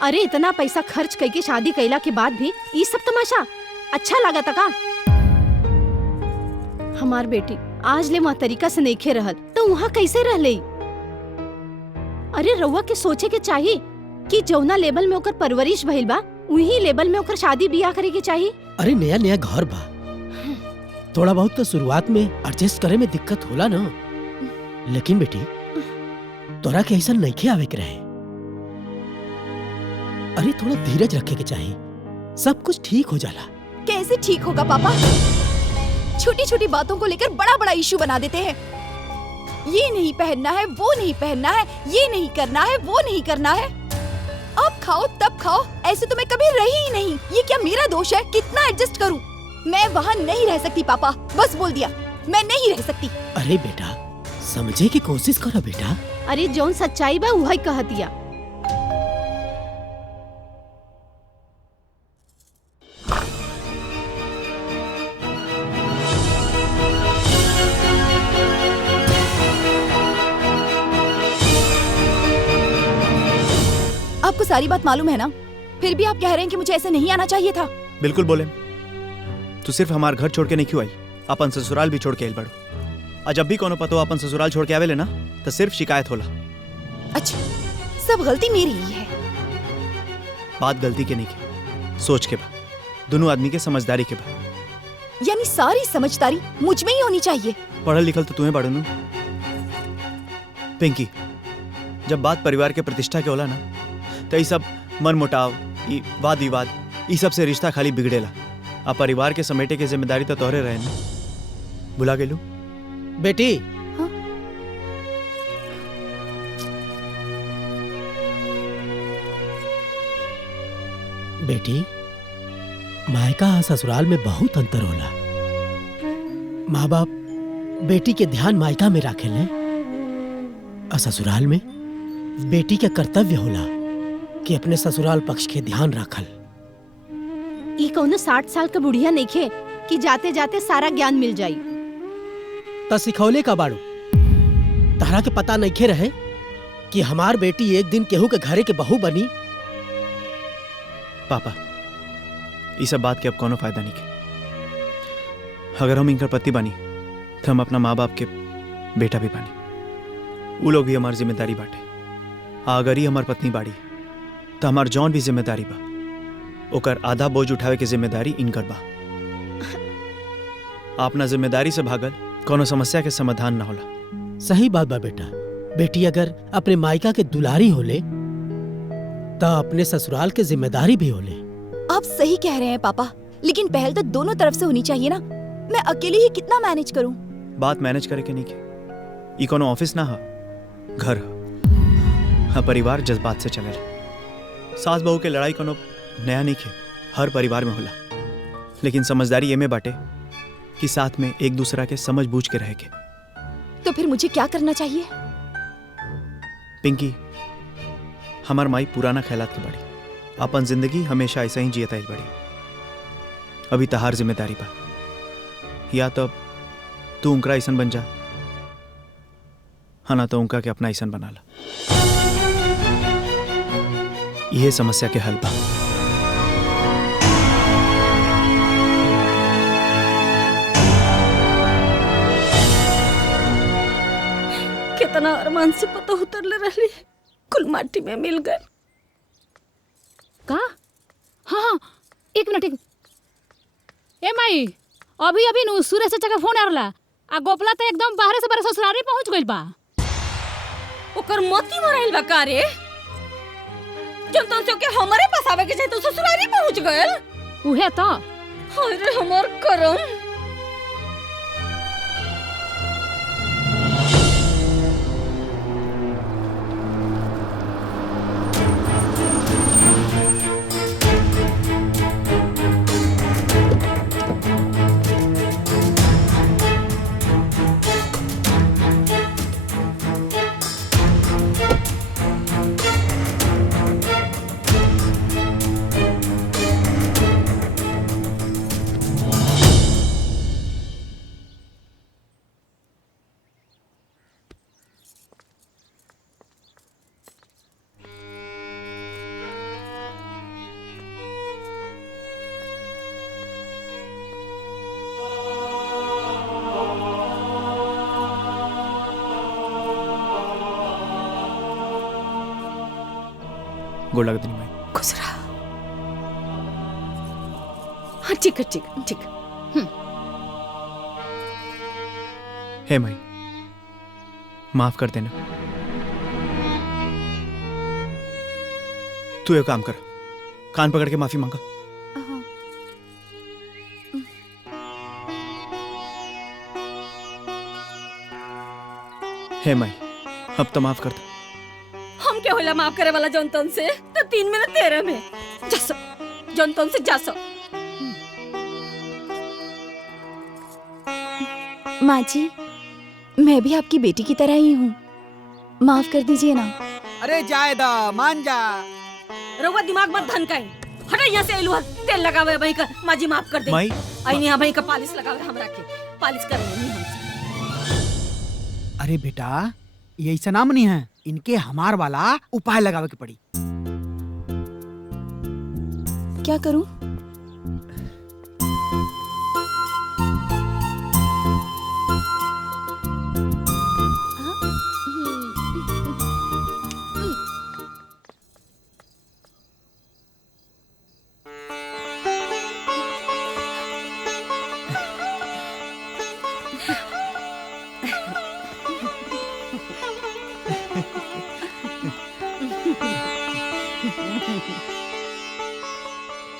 अरे इतना पैसा खर्च करके शादी कैला के बाद भी ये सब तमाशा अच्छा लगा था का? हमार बेटी आज ले वहाँ तरीका से नहीं रहल तो वहाँ कैसे रह ले? अरे रउआ के सोचे के चाहिए कि जौना लेवल में ओकर परवरिश भइल बा वही लेवल में ओकर शादी बियाह करे के चाहिए। अरे नया नया घर बा, थोड़ा बहुत तो शुरुआत में एडजस्ट करे में दिक्कत होला ना, लेकिन बेटी तोरा के ऐसा नहीं आवे के रहे। अरे थोड़ा धीरज रखे के चाहिए, सब कुछ ठीक हो जाला। कैसे ठीक होगा पापा? छोटी छोटी बातों को लेकर बड़ा बड़ा इशू बना देते हैं। ये नहीं पहनना है, वो नहीं पहनना है, ये नहीं करना है, वो नहीं करना है। अब खाओ तब खाओ, ऐसे तो मैं कभी रही ही नहीं। ये क्या मेरा दोष है? कितना एडजस्ट करूं? मैं वहाँ नहीं रह सकती पापा, बस बोल दिया, मैं नहीं रह सकती। अरे बेटा समझे की कोशिश करो बेटा। अरे जौन सच्चाई बा वही कह दिया। आपको सारी बात मालूम है ना, फिर भी आप कह रहे हैं कि मुझे ऐसे नहीं आना चाहिए था। बिल्कुल बोले, तू सिर्फ हमार घर छोड़ के नहीं क्यों आई, अपन ससुराल भी छोड़ के आइल बड़ो। और जब भी कोनो पतो अपन ससुराल छोड़ के आवेले ना तो सिर्फ शिकायत होला। अच्छा, सब गलती मेरी ही है। बात गलती के नहीं के, सोच के बा, दोनों आदमी के समझदारी के बा। यानी सारी समझदारी मुझ में ही होनी चाहिए। पढ़ल लिखल तो तुम्हें बड़नू। पिंकी, जब बात परिवार के प्रतिष्ठा के होला ना तो ये सब मन मुटाव, वाद विवाद, ये सब से रिश्ता खाली बिगड़ेला। आ परिवार के समेटे के जिम्मेदारी तो तोहरे रहे ना, भुला गेलू? बेटी हाँ? बेटी मायका और ससुराल में बहुत अंतर होला। माँ बाप बेटी के ध्यान मायका में राखेले और ससुराल में बेटी के कर्तव्य होला कि अपने ससुराल पक्ष के ध्यान रखल। ई कौनो 60 साल का बुढ़िया नहीं खे कि जाते जाते सारा ज्ञान मिल जाई। त सिखौले का बाड़ू, तारा के पता नहीं खे रहे कि हमार बेटी एक दिन केहू के घरे के बहू बनी। पापा, ये सब बात के अब कोनो फायदा नहीं के। अगर हम इनकर पति बनी तो हम अपना माँ बाप के बेटा भी बनी। वो लोग भी हमारी जिम्मेदारी बाटे। अगर ही हमार पत्नी बाड़ी तो हमार जौन भी जिम्मेदारी बा ओकर आधा बोझ उठावे के जिम्मेदारी इनकर बा। अपना जिम्मेदारी से भागल कोनो समस्या के समाधान ना होला। सही बात बा बेटा। बेटी अगर अपने मायका के दुलारी होले तो अपने ससुराल के जिम्मेदारी भी होले। आप सही कह रहे हैं पापा, लेकिन पहल तो दोनों तरफ से होनी चाहिए ना। मैं अकेली ही कितना मैनेज करूं? बात मैनेज करे के नहीं के। ई कोनो ऑफिस ना हा, घर हा। परिवार जज्बात से चलेला। सास बहू के लड़ाई कोनो नया नहीं खे, हर परिवार में होला। लेकिन समझदारी ये में बाटे कि साथ में एक दूसरा के समझ बूझ के रह के। तो फिर मुझे क्या करना चाहिए? पिंकी, हमार माई पुराना ख्यालात के बड़ी, अपन जिंदगी हमेशा ऐसा ही जियता बड़ी। अभी तहार जिम्मेदारी बा, या तो तू उनका ऐसन बन जा, हाँ ना तो उनका के अपना ऐसन बना ला। यह समस्या के हल बा। कितना अरमान से पता उतरले रहली, कुल माटी में मिल गए। का? हाँ, एक मिनट। ए माई, अभी अभी नु सूर्य से का फोन आरला आ गोपला तो एकदम बाहर से बाहर ससुराल पहुंच गइल बा। ओकर मोती मराइल बा का रे? जब तो के हमारे पास आवे के चाहे तो ससुराल ही पहुंच गइल। उहे तो। अरे हमार करम। गोड़ लगा देनी माई। खुश रहा। हाँ ठीक है ठीक है ठीक है। हे माई, माफ कर देना। तू एक काम कर, कान पकड़ के माफी मांगा। हे माई, अब तो माफ कर दे। हम क्या होला माफ करे वाला जौन तन से तो 3 में ना 13 में जासो जौन तन से जासो। माँ जी, मैं भी आपकी बेटी की तरह ही हूँ, माफ कर दीजिए ना। अरे जायदा मान जा। रउआ दिमाग मत धनकाई। हटा यहाँ से एलुआ तेल लगावे भाई का माजी माफ कर दे। माई। आई नहीं भाई का पालिश लगावे हमरा के पालिश कर लेनी हमसे। अरे बेटा ये ऐसा नाम नहीं है, इनके हमार वाला उपाय लगावे के पड़ी। क्या करूँ?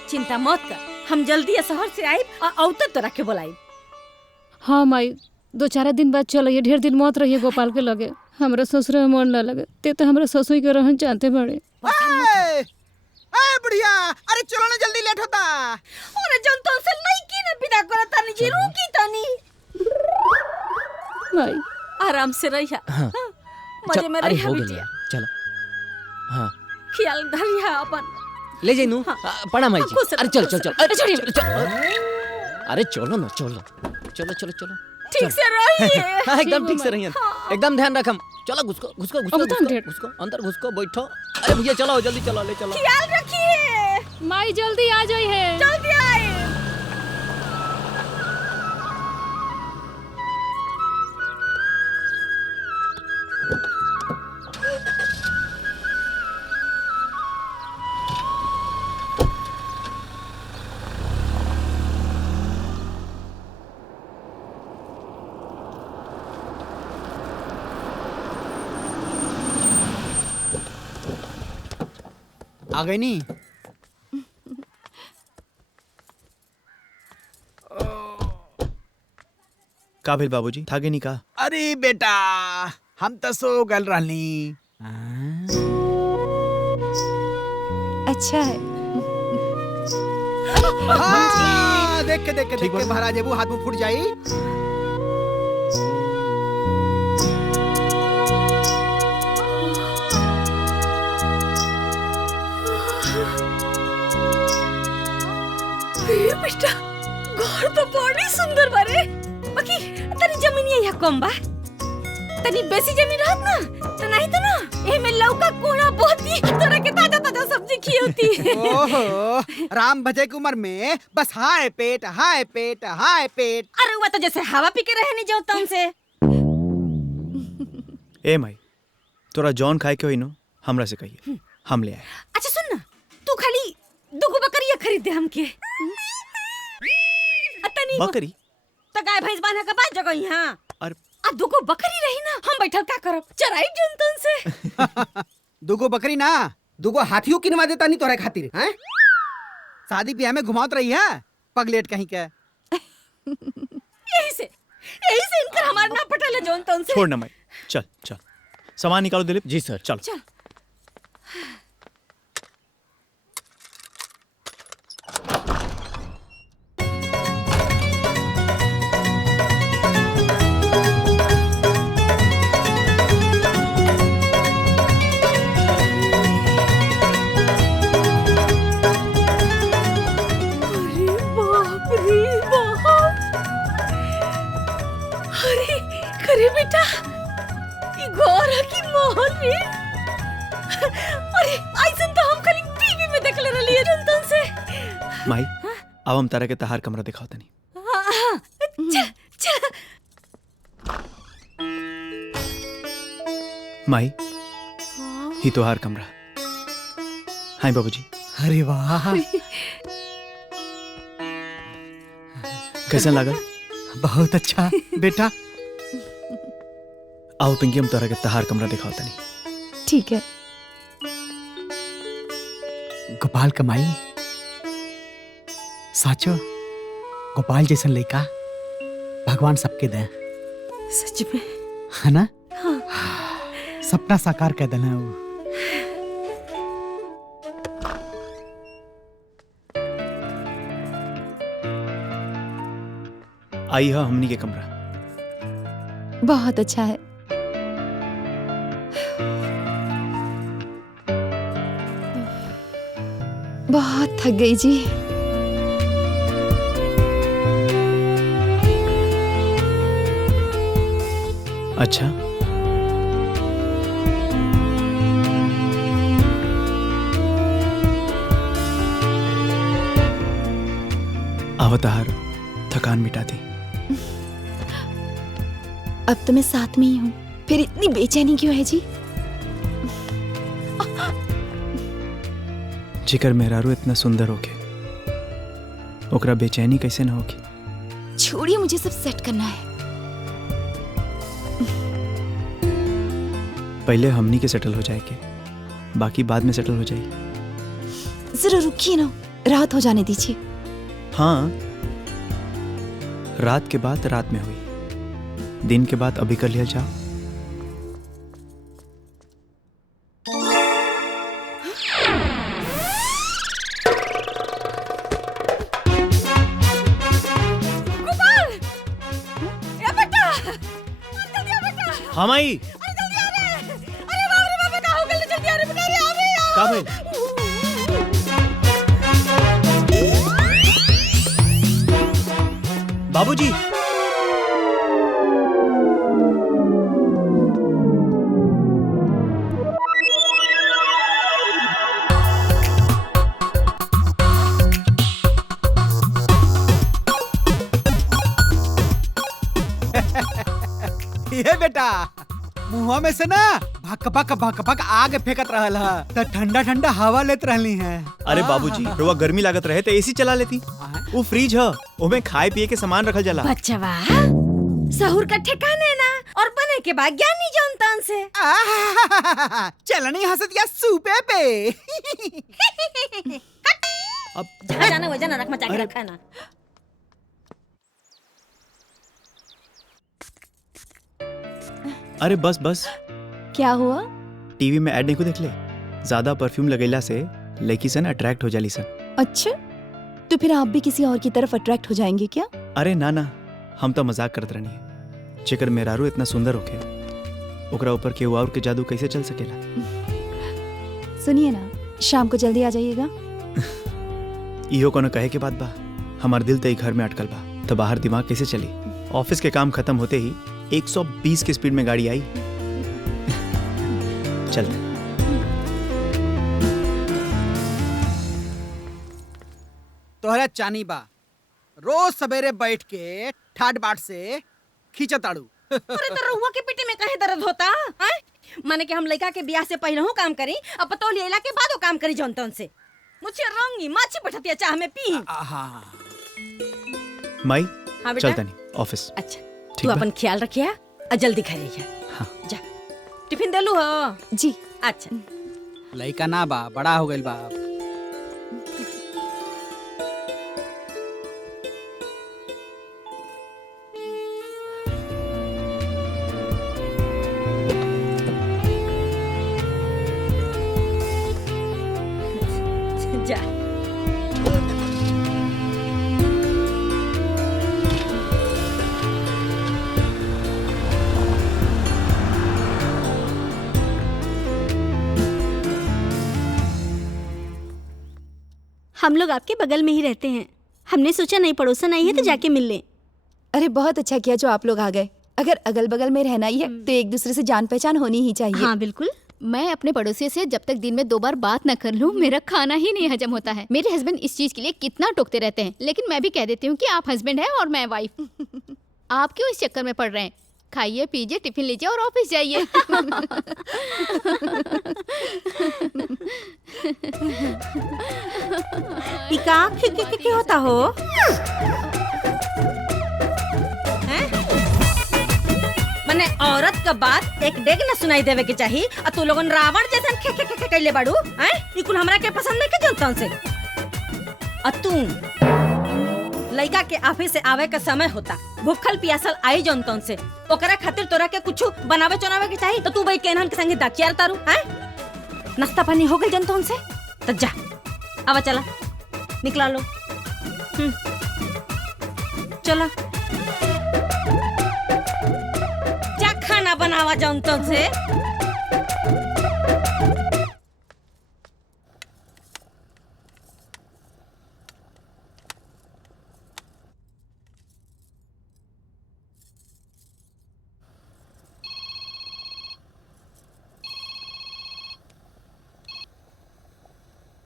चिंता मत कर, हम जल्दी शहर से आए और औतत तो रखे बोलाई। हाँ माई, 2-4 दिन बाद चलिए, ढेर दिन मत रहिए गोपाल के लगे। हमरा ससुर में मन न लगे, ते तो हमरा ससुर के रहन जानते बड़े। बुढ़िया, अरे चलो ना जल्दी, लेट होता। अरे जन तो से लईकी ने विदा करत तनी जी, रुकी तनी। माई आराम से रहिया। हाँ। मजे में अरे रहिया हो गया बिटिया। चलो। हाँ ख्याल धरिया अपन। ले जाइनू। पड़ा माई जी। खुश रहो, अरे चल खुश चल चल। रहो। अरे चल। अरे चलो ना, चलो चलो चलो चलो। ठीक से रहिए। हाँ एकदम ठीक से माई। रहिए, हाँ। एकदम ध्यान रखम। चलो घुसको घुसको घुसको अब तो घुसको ढेर। घुसको अंदर घुसको, बैठो। अरे भैया चलो जल्दी चलो, ले चलो। ख्याल रखिए। माई जल्दी आ जाई है। जल्दी आए। आ गई नी। का भेल बाबूजी, थाके नहीं का? अरे बेटा हम तो सो गल रहनी। अच्छा है। देख के देख के देख के महाराज जेबू हाथ में फूट जाई। ए बेटा, घर तो बड़ी सुंदर बारे। बाकी तनी जमीन यहाँ कम बा, तनी बेसी जमीन रहत ना तो नहीं तो ना एमे लौका कोहड़ा बोती तोरा के ताजा ताजा सब्जी खियोती। ओहो, राम भजे की उम्र में बस हाय पेट हाय पेट हाय पेट। अरे वो तो जैसे हवा पी के रहे नहीं जो तन से। ए माई, तोरा जॉन खाए के होई नो, हमरा से कहिए, हम ले आए। अच्छा सुन ना, तू खाली 2 बकरिया खरीद दे हमके। तनी बकरी? तो गाय भैंस बांधा के पास जगह यहाँ। अरे आ 2 बकरी रही ना, हम बैठल का करब, चराई जंतन से। 2 बकरी ना, 2 हाथियों किनवा देता नहीं तोरे खातिर हैं? शादी ब्याह में घुमात रही है पगलेट कहीं के। यही से इनकर हमारे ना पटल जंतन से। छोड़ ना माई, चल चल सामान निकालो दिलीप। जी सर। चल चल। अरे बेटा, ये घर है कि महल में? अरे ऐसा तो हम खाली टीवी में देखले रहलिए जंतन से। माई, अब हम तारा के तहार कमरा दिखाओ तनी। चल चल। माई, ही तोहार कमरा। हाय बाबूजी। अरे वाह, कैसा लगा? बहुत अच्छा बेटा। आओ पिंकी, हम तोरा के तहार कमरा दिखाओ तनी। ठीक है। गोपाल कमाई साचो, गोपाल जैसन लड़का भगवान सबके दे, सच में है ना? हाँ। सपना साकार कर देना वो। आई हा हमनी के कमरा। बहुत अच्छा है। बहुत थक गई जी। अच्छा, अवतार थकान मिटा दी। अब तो मैं साथ में ही हूँ, फिर इतनी बेचैनी क्यों है जी? जिकर मेहरारू इतना सुंदर होके ओकरा बेचैनी कैसे न होगी? छोड़िए, मुझे सब सेट करना है। पहले हमनी के सेटल हो जाएंगे, बाकी बाद में सेटल हो जाएगी। जरा रुकिए ना, रात हो जाने दीजिए। हाँ, रात के बाद रात में हुई, दिन के बाद अभी कर लिया जाओ। गोपाल, ए बेटा, जल्दी आ बेटा। हाँ माई, अरे जल्दी आ रे। अरे बाप रे बाप, बेटा हो गया, जल्दी आ रे बेटा, अरे आ रे आओ। का भाई? बाबूजी, ये बेटा, मुंह में से ना भक भक भक भक आग फेंकत रहल है, तो ठंडा ठंडा हवा लेत रहली है। अरे बाबूजी, रोवा गर्मी लागत रहे तो एसी चला लेती। वो फ्रिज है, ओमे खाए पिए के सामान रखल जाला। बच्चवा, सहूर का ठिकाने ना, और बने के बाद ज्ञानी जौन तन से। चलनी हंसत या सूपे पे। अब जहाँ जाना वजह नरक मचा के रखा ना। अरे बस बस, क्या हुआ? टीवी में ऐड नहीं को देख ले, ज्यादा परफ्यूम लगेला से लड़की सन अट्रैक्ट हो जाली सन। अच्छा, तो फिर आप भी किसी और की तरफ अट्रैक्ट हो जाएंगे क्या? अरे ना ना, हम तो मजाक करत रहनी है। जेकर मेहरारू इतना सुंदर होके ओकरा ऊपर केहू और के जादू कैसे चल सकेला? सुनिए ना, शाम को जल्दी आ जाइएगा। इहो कोनो कहे के बात बा? हमार दिल तो घर में अटकल बा, तो बाहर दिमाग कैसे चली? ऑफिस के काम खत्म होते ही 120 की स्पीड में गाड़ी आई। चलते। तोहरा चानी बा, रोज सवेरे बैठ के ठाट बाट से खींचताड़ू। अरे तो रहुआ के पेटे में कहे दर्द होता है? माने कि हम लड़का के ब्याह से पहले हो काम करी, अब पतो लेला के बाद काम करी जौन तौन से। मुझे रंगी माछी बैठती है चाह में पी। माई, हाँ बेटा, चलता नहीं ऑफिस। अच्छा, ठीक तू बा? अपन ख्याल रखिया और जल्दी घर आइया। हाँ। जा, टिफिन देलू हो? जी। अच्छा, लइका ना बा, बड़ा हो गइल बा। जा। हम लोग आपके बगल में ही रहते हैं, हमने सोचा नई पड़ोसन आई है तो जाके मिल लें। अरे बहुत अच्छा किया जो आप लोग आ गए। अगर अगल बगल में रहना ही है तो एक दूसरे से जान पहचान होनी ही चाहिए। हाँ बिल्कुल। मैं अपने पड़ोसी से जब तक दिन में 2 बार बात न कर लूं, मेरा खाना ही नहीं हजम होता है। मेरे हस्बैंड इस चीज के लिए कितना टोकते रहते हैं, लेकिन मैं भी कह देती हूँ कि आप हस्बैंड हैं और मैं वाइफ। आप क्यों इस चक्कर में पड़ रहे हैं? खाइए पीजिए, टिफिन लीजिए और ऑफिस जाइए। इका के होता हो हैं? मने औरत का बात एक डेग न सुनाई देवे के चाहिए और तू लोगन रावण जैसन खे कैले बाड़ू हैं? ई कुल हमरा के पसंद नहीं के जनता से। और तू लड़का के ऑफिस से आवे का समय होता, भूखल पियासल आई जनता से, ओकरा खातिर तोरा के कुछ बनावे चनावे के चाहिए तो तू भाई केनहन के संगे दाकियार तारू हैं? नाश्ता पानी हो गई जनता से तो जा आवा चला निकला लो। चला जा खाना बनावा जनता से।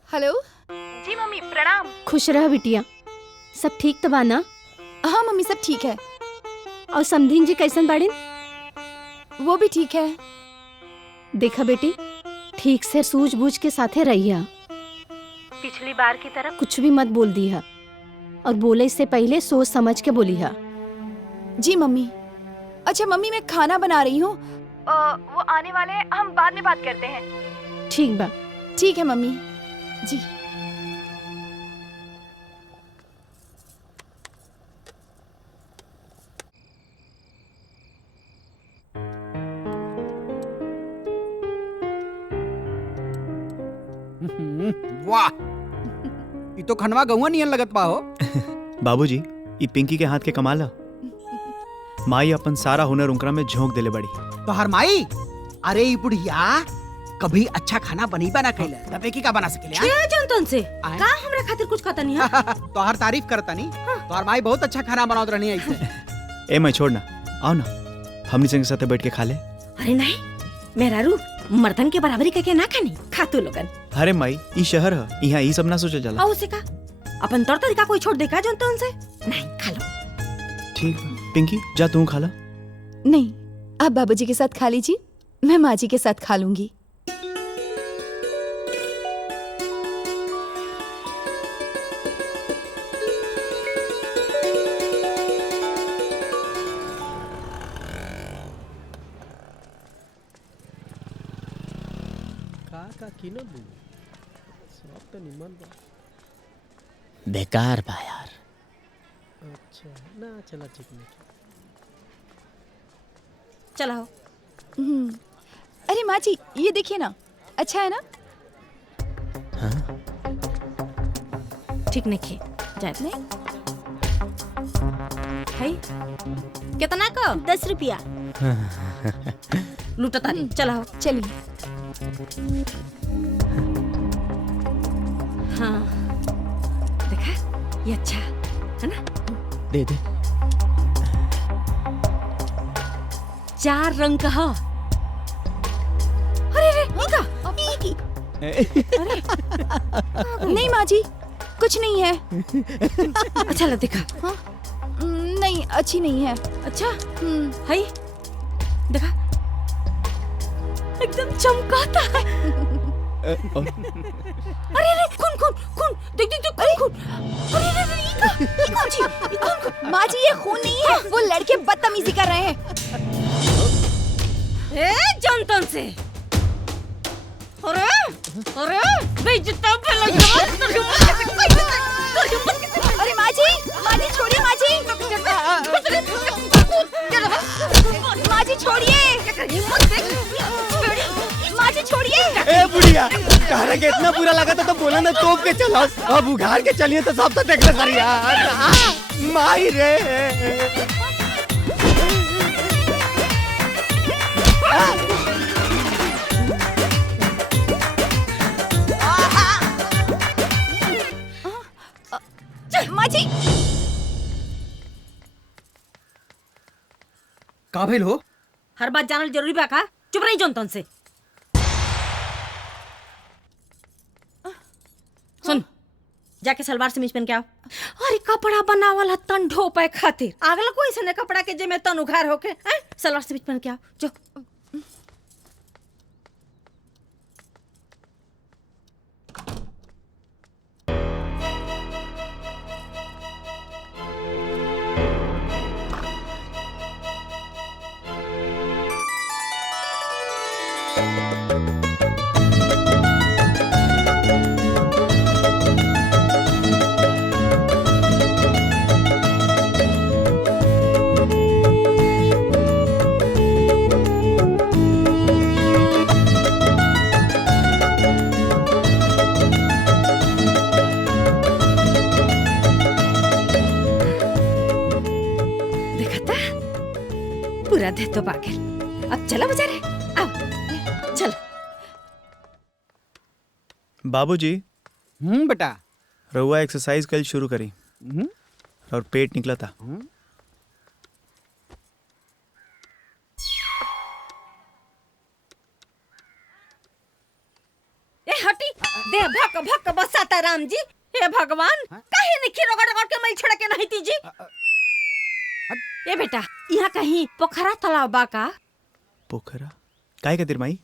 हेलो जी मम्मी प्रणाम। खुश रह बिटिया, सब ठीक तो बा ना? हाँ मम्मी सब ठीक है। और समधीन जी कैसन बाड़िन? वो भी ठीक है। देखा बेटी, ठीक से सूझबूझ के साथे रहिया, पिछली बार की तरह कुछ भी मत बोल दिया और बोले से पहले सोच समझ के बोलिया। जी मम्मी। अच्छा मम्मी मैं खाना बना रही हूँ, वो आने वाले हैं, हम बाद में बात करते हैं। ठीक बा। ठीक है मम्मी जी। वाह, ये तो खनवा गौवा नियन लगत बा हो। बाबूजी, ये पिंकी के हाथ के कमाल है। माई अपन सारा हुनर उनकरा में झोंक देले बड़ी। तो हर माई, अरे ये बुढ़िया कभी अच्छा खाना बनीबा ना कैले, तबे की का बना सकेले? क्या जनतन से का हमरा खातिर कुछ खाता नहीं है? तो हर तारीफ करता नहीं। तो हर माई बहुत अच्छा खाना बनावत रहनी है ऐसे। ए मैं छोड़ना, आओ ना हमनी संग साथे बैठ के खा ले। अरे नहीं, मेरा रू मर्दन के बराबरी करके ना खानी, खा तू लोगन। अरे माई, ई शहर है, यहाँ ई सब ना सोचे जाला। आओ से का अपन तौर तरीका कोई छोड़ देगा जनतन से? नहीं खा लो। ठीक, पिंकी जा तू खा ला। नहीं, आप बाबूजी के साथ खा लीजिए, मैं माँ जी के साथ खा लूंगी। बेकार बा यार। अच्छा ना, चला ठीक नहीं। चला हो। अरे माँ जी ये देखिए ना, अच्छा है ना? हाँ? ठीक नहीं खे जाए नहीं है। कितना का? 10 रुपया। लूटा तारी। चला हो। चलिए। हाँ देखा, ये अच्छा है ना? दे दे। 4 रंग का है। अरे रे इका नहीं माँ जी कुछ नहीं है। अच्छा लग देखा। हाँ? नहीं अच्छी नहीं है। अच्छा है देखा, एकदम चमकाता है। अरे रे खून खून खून, देख देख देख खून खून। अरे रे रे ये कौन जी? ये कौन? माँ जी ये खून नहीं है, वो लड़के बदतमीजी कर रहे हैं। ए जनतन से। अरे अरे बेइज्जती फैला दिया। अरे माँ जी छोड़िए माँ जी। माँ जी छोड़िए। माँ जी छोड़िए। ए बुढ़िया, कहने के इतना बुरा लगा था तो बोला ना तोप के चलो, अब उघाड़ के चलिए तो सब तो देखना कर यार। माई रे। माँ जी का भेल हो? हर बात जानल जरूरी बा का? चुप रही जनतन से। सुन, जाके सलवार समीज पहन के आओ। अरे कपड़ा बनावल तन ढोपे खातिर, आगला कोई सने कपड़ा के जे में तन उघार होके हैं? सलवार समीज पहन के आओ जो। तो पागल। अब चलो बेचारे, अब चलो। बाबूजी। बेटा। रहुआ एक्सरसाइज कल शुरू करी और पेट निकला था। ए हटी, दे भक भक बसाता राम जी। हे भगवान, काहे नहीं रगड़ रगड़ के मैल छोड़ के नहीं तीजी। ए बेटा, यहाँ कहीं पोखरा तालाब बा का? पोखरा काहे खातिर माई?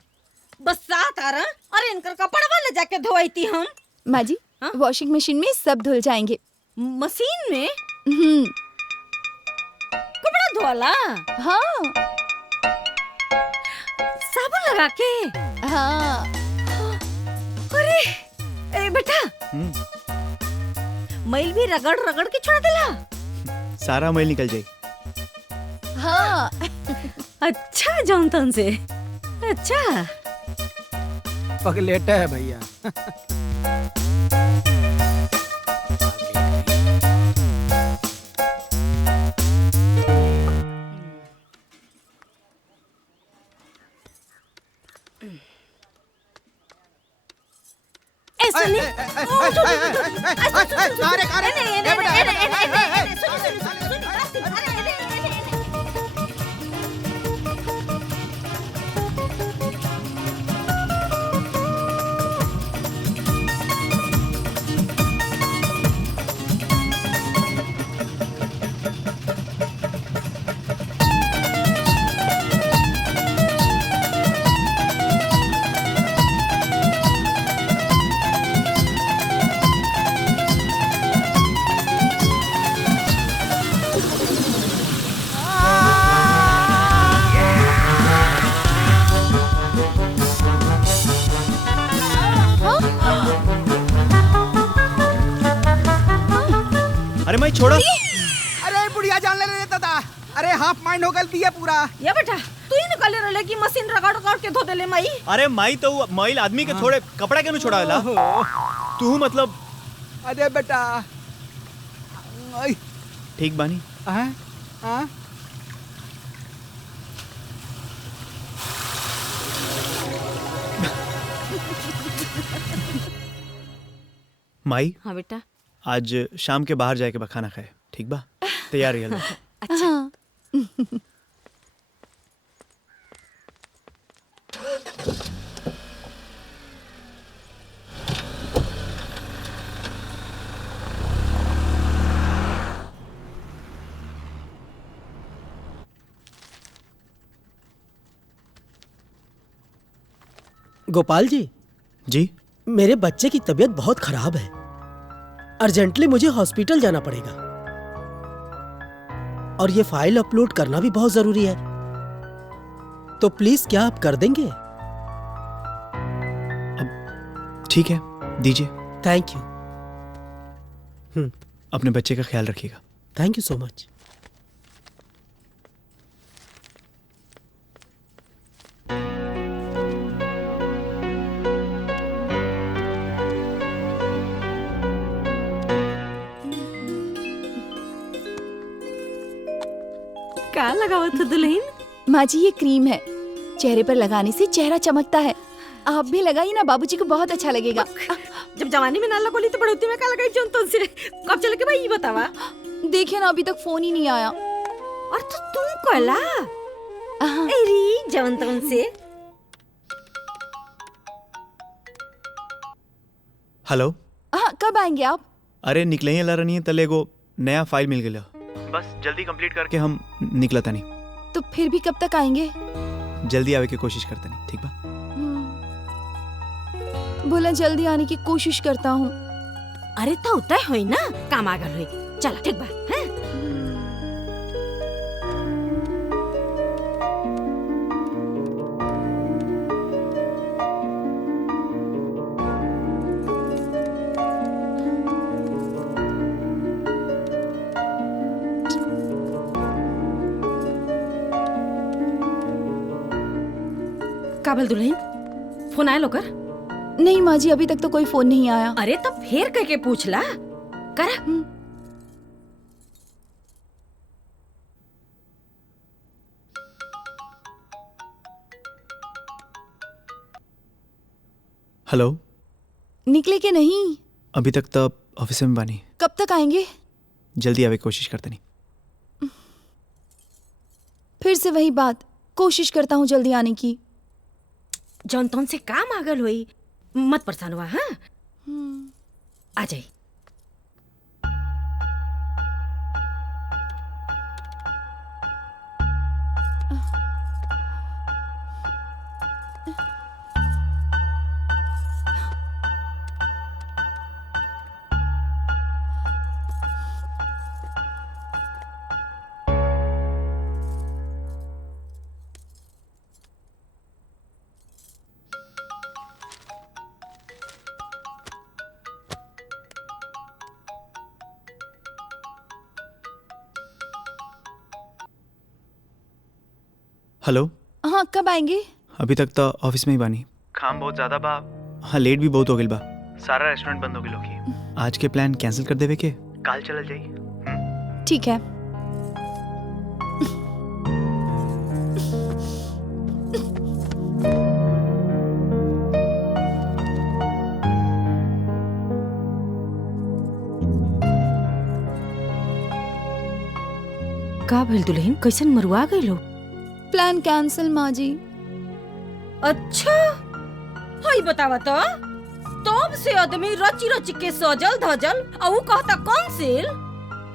बसात आ रहा, अरे इनकर कपड़वा ले जाके धोईती हम। माँ जी, वॉशिंग मशीन में सब धुल जाएंगे। मशीन में? कपड़ा धोला? हाँ। साबुन लगा के? हाँ। अरे ए बेटा, मैल भी रगड़ रगड़ के छोड़ देला? सारा मैल निकल जाए। हाँ। अच्छा जॉनतन से। अच्छा पगलेटा है भैया। अरे मैं छोड़ो। अरे बुढ़िया जान ले लेता था। अरे हाफ माइंड हो गलती है पूरा। ये बेटा, तू ही निकाले रले की मशीन रगड़ रगड़ के धो देले माई। अरे माई तो मैल आदमी के थोड़े कपड़ा क्यों छोड़ा ला? तू मतलब। अरे बेटा ठीक बानी। माई। हाँ बेटा। आज शाम के बाहर जाके खाना खाए, ठीक बा? तैयार रहिए। अच्छा। गोपाल जी। जी। मेरे बच्चे की तबीयत बहुत खराब है, अर्जेंटली मुझे हॉस्पिटल जाना पड़ेगा और ये फाइल अपलोड करना भी बहुत जरूरी है, तो प्लीज क्या आप कर देंगे? ठीक है, दीजिए। Thank you. अपने बच्चे का ख्याल रखिएगा। Thank you so much. क्या लगावा था दुल्हन? माँ जी, ये क्रीम है, चेहरे पर लगाने से चेहरा चमकता है। आप भी लगाइए ना, बाबूजी को बहुत अच्छा लगेगा। जब जवानी में ना लगोली तो बढ़ोती में क्या लगाई जॉनतन से? कब चले के भाई ये बतावा? देखिए ना, अभी तक फोन ही नहीं आया। और तो तुम कोला? अरे जॉनतन से। हेलो। हाँ, कब आएंगे आप? अरे निकले ही रही है, तले को नया फाइल मिल गया, बस जल्दी कंप्लीट करके हम निकलता नहीं। तो फिर भी कब तक आएंगे? जल्दी आवे की कोशिश करते नहीं, ठीक बा? बोला जल्दी आने की कोशिश करता हूँ। अरे तो उतय होई ना, काम आगल होई। चला ठीक बा। हैं? काबल दुल्हन, फोन आया लोकर? नहीं माँ जी, अभी तक तो कोई फोन नहीं आया। अरे तो फिर कह के पूछ ला करा। हेलो। निकले के नहीं? अभी तक तो ऑफिस में बानी। कब तक आएंगे? जल्दी आवे कोशिश करते नहीं। फिर से वही बात, कोशिश करता हूँ जल्दी आने की। जौन तौन से काम आगल हुई, मत परेशान हुआ। हाँ, आ जाई। हेलो। हाँ, कब आएंगे? अभी तक तो ऑफिस में ही बानी। काम बहुत ज्यादा बा। हाँ, लेट भी बहुत हो गइल बा। सारा रेस्टोरेंट बंद हो गइल होगी। आज के प्लान कैंसिल कर देवे के काल चलल जाई। ठीक है। का भइल दुल्हन, कैसन मरुआ गइलो? प्लान कैंसिल माँ जी। अच्छा, हाई बतावा तो। तब से आदमी रची रची के सजल धजल और वो कहता कैंसिल।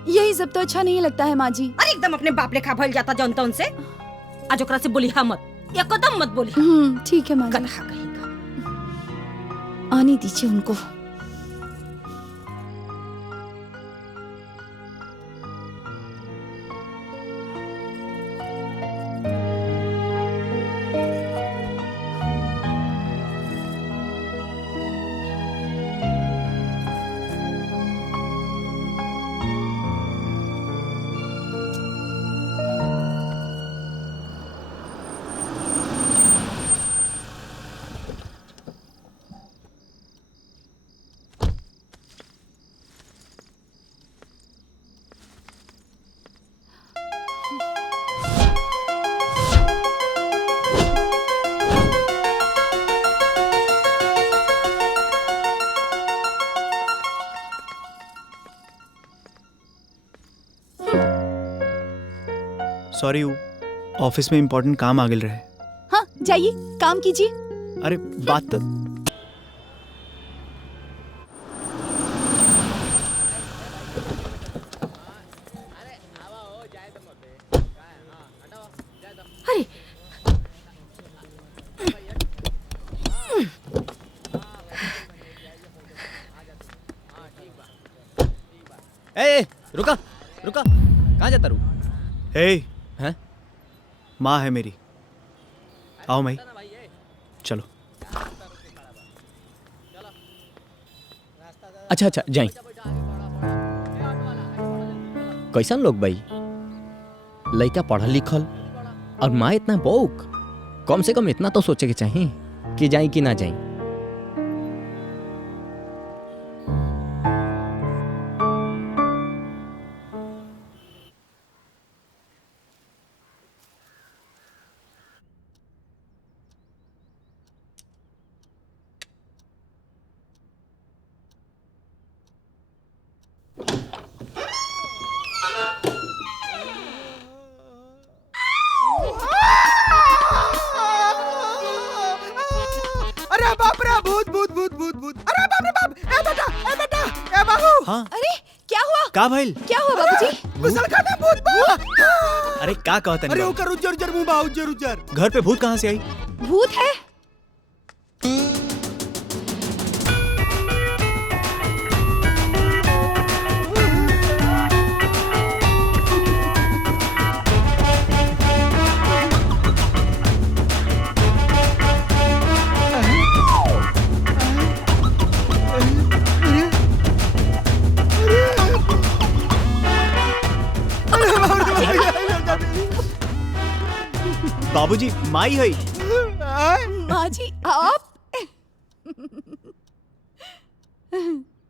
यही सब तो अच्छा नहीं लगता है माँ जी। अरे एकदम अपने बाप लेखा भइल जाता जौन तौन से। आज ओकरा से बोली हा मत, एकदम मत बोली। ठीक है माँ जी। गधा कहेगा। आने दीजिए उनको। सॉरी, ऑफिस में इम्पोर्टेंट काम आ गइल रहे। हाँ, जाइए काम कीजिए। अरे बात तो अरे ए, रुका रुका, कहाँ जाता रू? हे, हैं? माँ है मेरी। आओ माई, चलो। अच्छा अच्छा, जाई। कैसन लोग भाई? लड़का पढ़ल लिखल और माँ इतना बौक। कम से कम इतना तो सोचे के चाहिए कि जाई कि ना जाई। अरे बाप रे, भूत भूत भूत भूत भूत। अरे बाप रे बाप। ए बेटा, ए बेटा, ए बाबू। हाँ, अरे क्या हुआ? का भइल? क्या हुआ बाबूजी? गुसलखाना भूत बा। अरे का कहता अरे नहीं? ओकर उज्जर उज्जर मुंह बा, उज्जर उज्जर। घर पे भूत कहाँ से आई? भूत है? बाबूजी, माई है। माँ जी आप?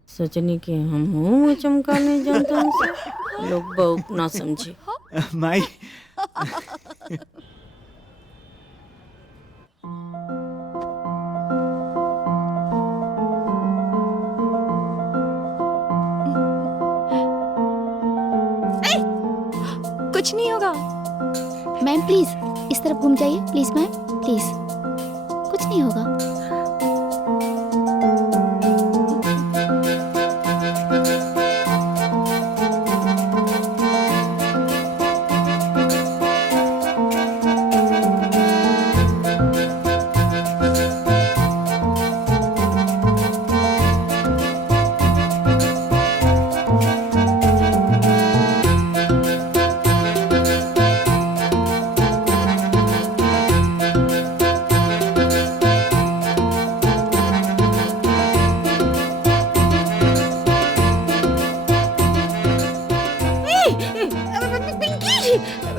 सोचने के हम मुंह चमकाने जानते हैं, लोग बहुत ना समझे। माई। कुछ नहीं होगा। मैम प्लीज इस तरफ घूम जाइए, प्लीज मैम प्लीज, कुछ नहीं होगा।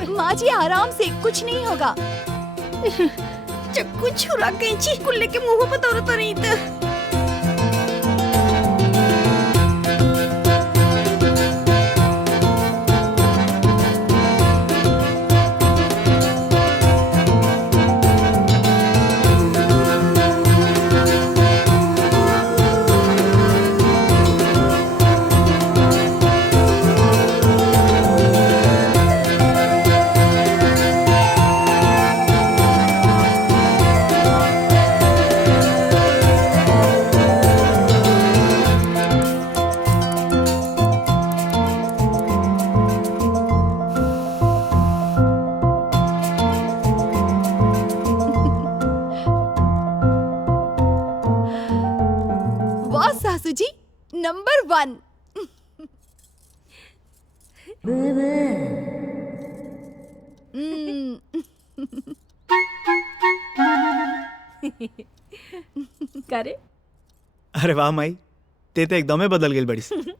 माँ जी आराम से, कुछ नहीं होगा। चक्कू छुरा कैंची कुल्ले के मुंह पर दौड़त नहीं था। वाह सासू जी, नंबर 1। करे अरे वाह माई, ते तो एकदम बदल गई बड़ी सी।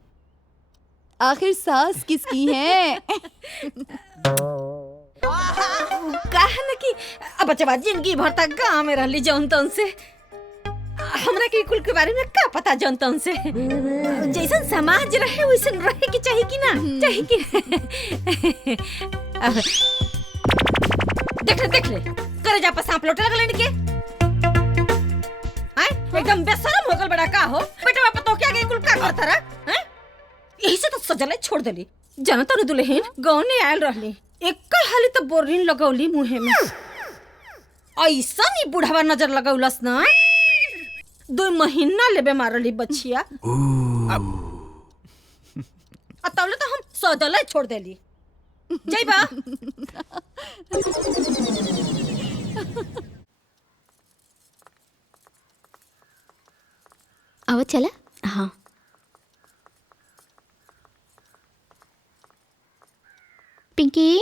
आखिर सास किसकी है? कहा न कि अब बच्चा जिंदगी भर तक गाँव में रहली जौन तौन से, हमरा के कुल के बारे में का पता जौन तौन से। जैसन समाज रहे वैसन रहे की चाहिए कि ना चाहिए कि। अब देख ले करे जा पर सांप लौटे लगल इनके। हैं एकदम बेशरम हो गल बड़ा का हो बेटा बाप तो क्या के कुल का करता रहा हैं। यही से तो सजले छोड़ देली। जनता ने दुल्हन गाँव ने आयल रहली, एक हाली तो बोरिन लगौली मुहे में। ऐसा नहीं बुढ़ावा नजर लगौलस ना, 2 महीना लेबे मारली बच्चिया। तौले तो हम सदले छोड़ देली। जइबा आवा चला। हाँ पिंकी,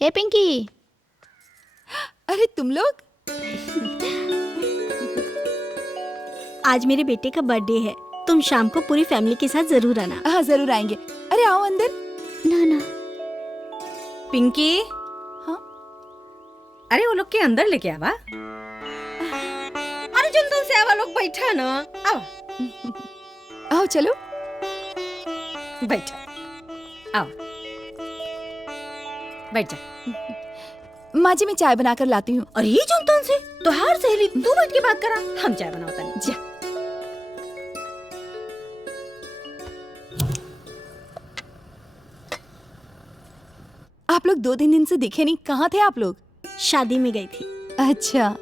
ए पिंकी। अरे तुम लोग, आज मेरे बेटे का बर्थडे है, तुम शाम को पूरी फैमिली के साथ जरूर आना। हाँ जरूर आएंगे। अरे आओ अंदर। ना ना पिंकी। हाँ अरे वो लोग के अंदर लेके आवा। अरे जल्दी से आवा, लोग बैठा ना। आओ आओ चलो बैठा, आओ बैठ जा। माँ जी मैं चाय बनाकर लाती हूँ। अरे ये जौन से तोहार सहेली तू बैठ के बात करा, हम चाय बनावता नहीं। जा आप लोग 2-3 दिन से दिखे नहीं, कहाँ थे आप लोग? शादी में गई थी। अच्छा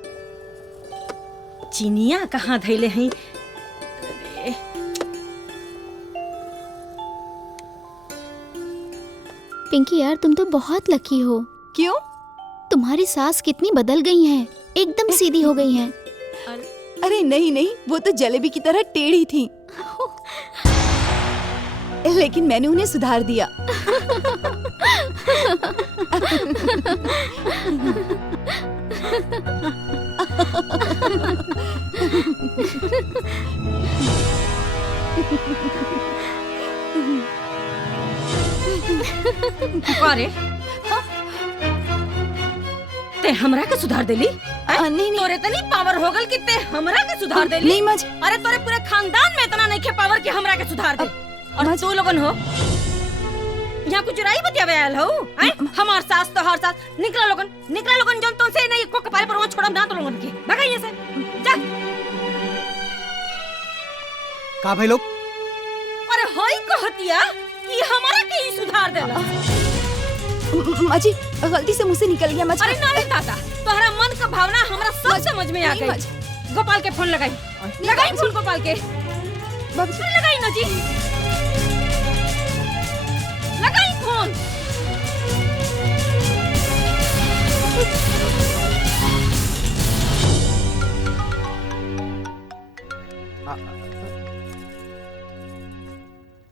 चिनिया कहाँ धैले हैं? पिंकी यार, तुम तो बहुत लकी हो। क्यों? तुम्हारी सास कितनी बदल गई हैं, एकदम सीधी हो गई हैं। अरे नहीं नहीं, वो तो जलेबी की तरह टेढ़ी थी, लेकिन मैंने उन्हें सुधार दिया। अरे ते हमरा के सुधार देली? नहीं तोरे तनी पावर हो गल कि ते हमरा के सुधार देली? नहीं माँ जी। अरे तोरे पूरे खानदान में इतना नहीं के पावर कि हमरा के सुधार दे। और तू लोगन हो यहाँ कुछ चुराई बतियावे आयल हो? हमार सास तो हर सास निकला लोगन जोन तो से नहीं को कपारे पर वो छोड़म ना तो लोगन के भगा यहाँ से जा। का भाई लोग? अरे होई कहतिया कि हमरा के ही सुधार देला। माँ जी गलती से मुझसे निकल गया माँ जी। अरे नहीं दादा, तुम्हारा मन का भावना हमरा सब समझ में आ गई। गोपाल के फोन लगाई, लगाई फोन गोपाल के। लगाई ना जी, लगाई फोन।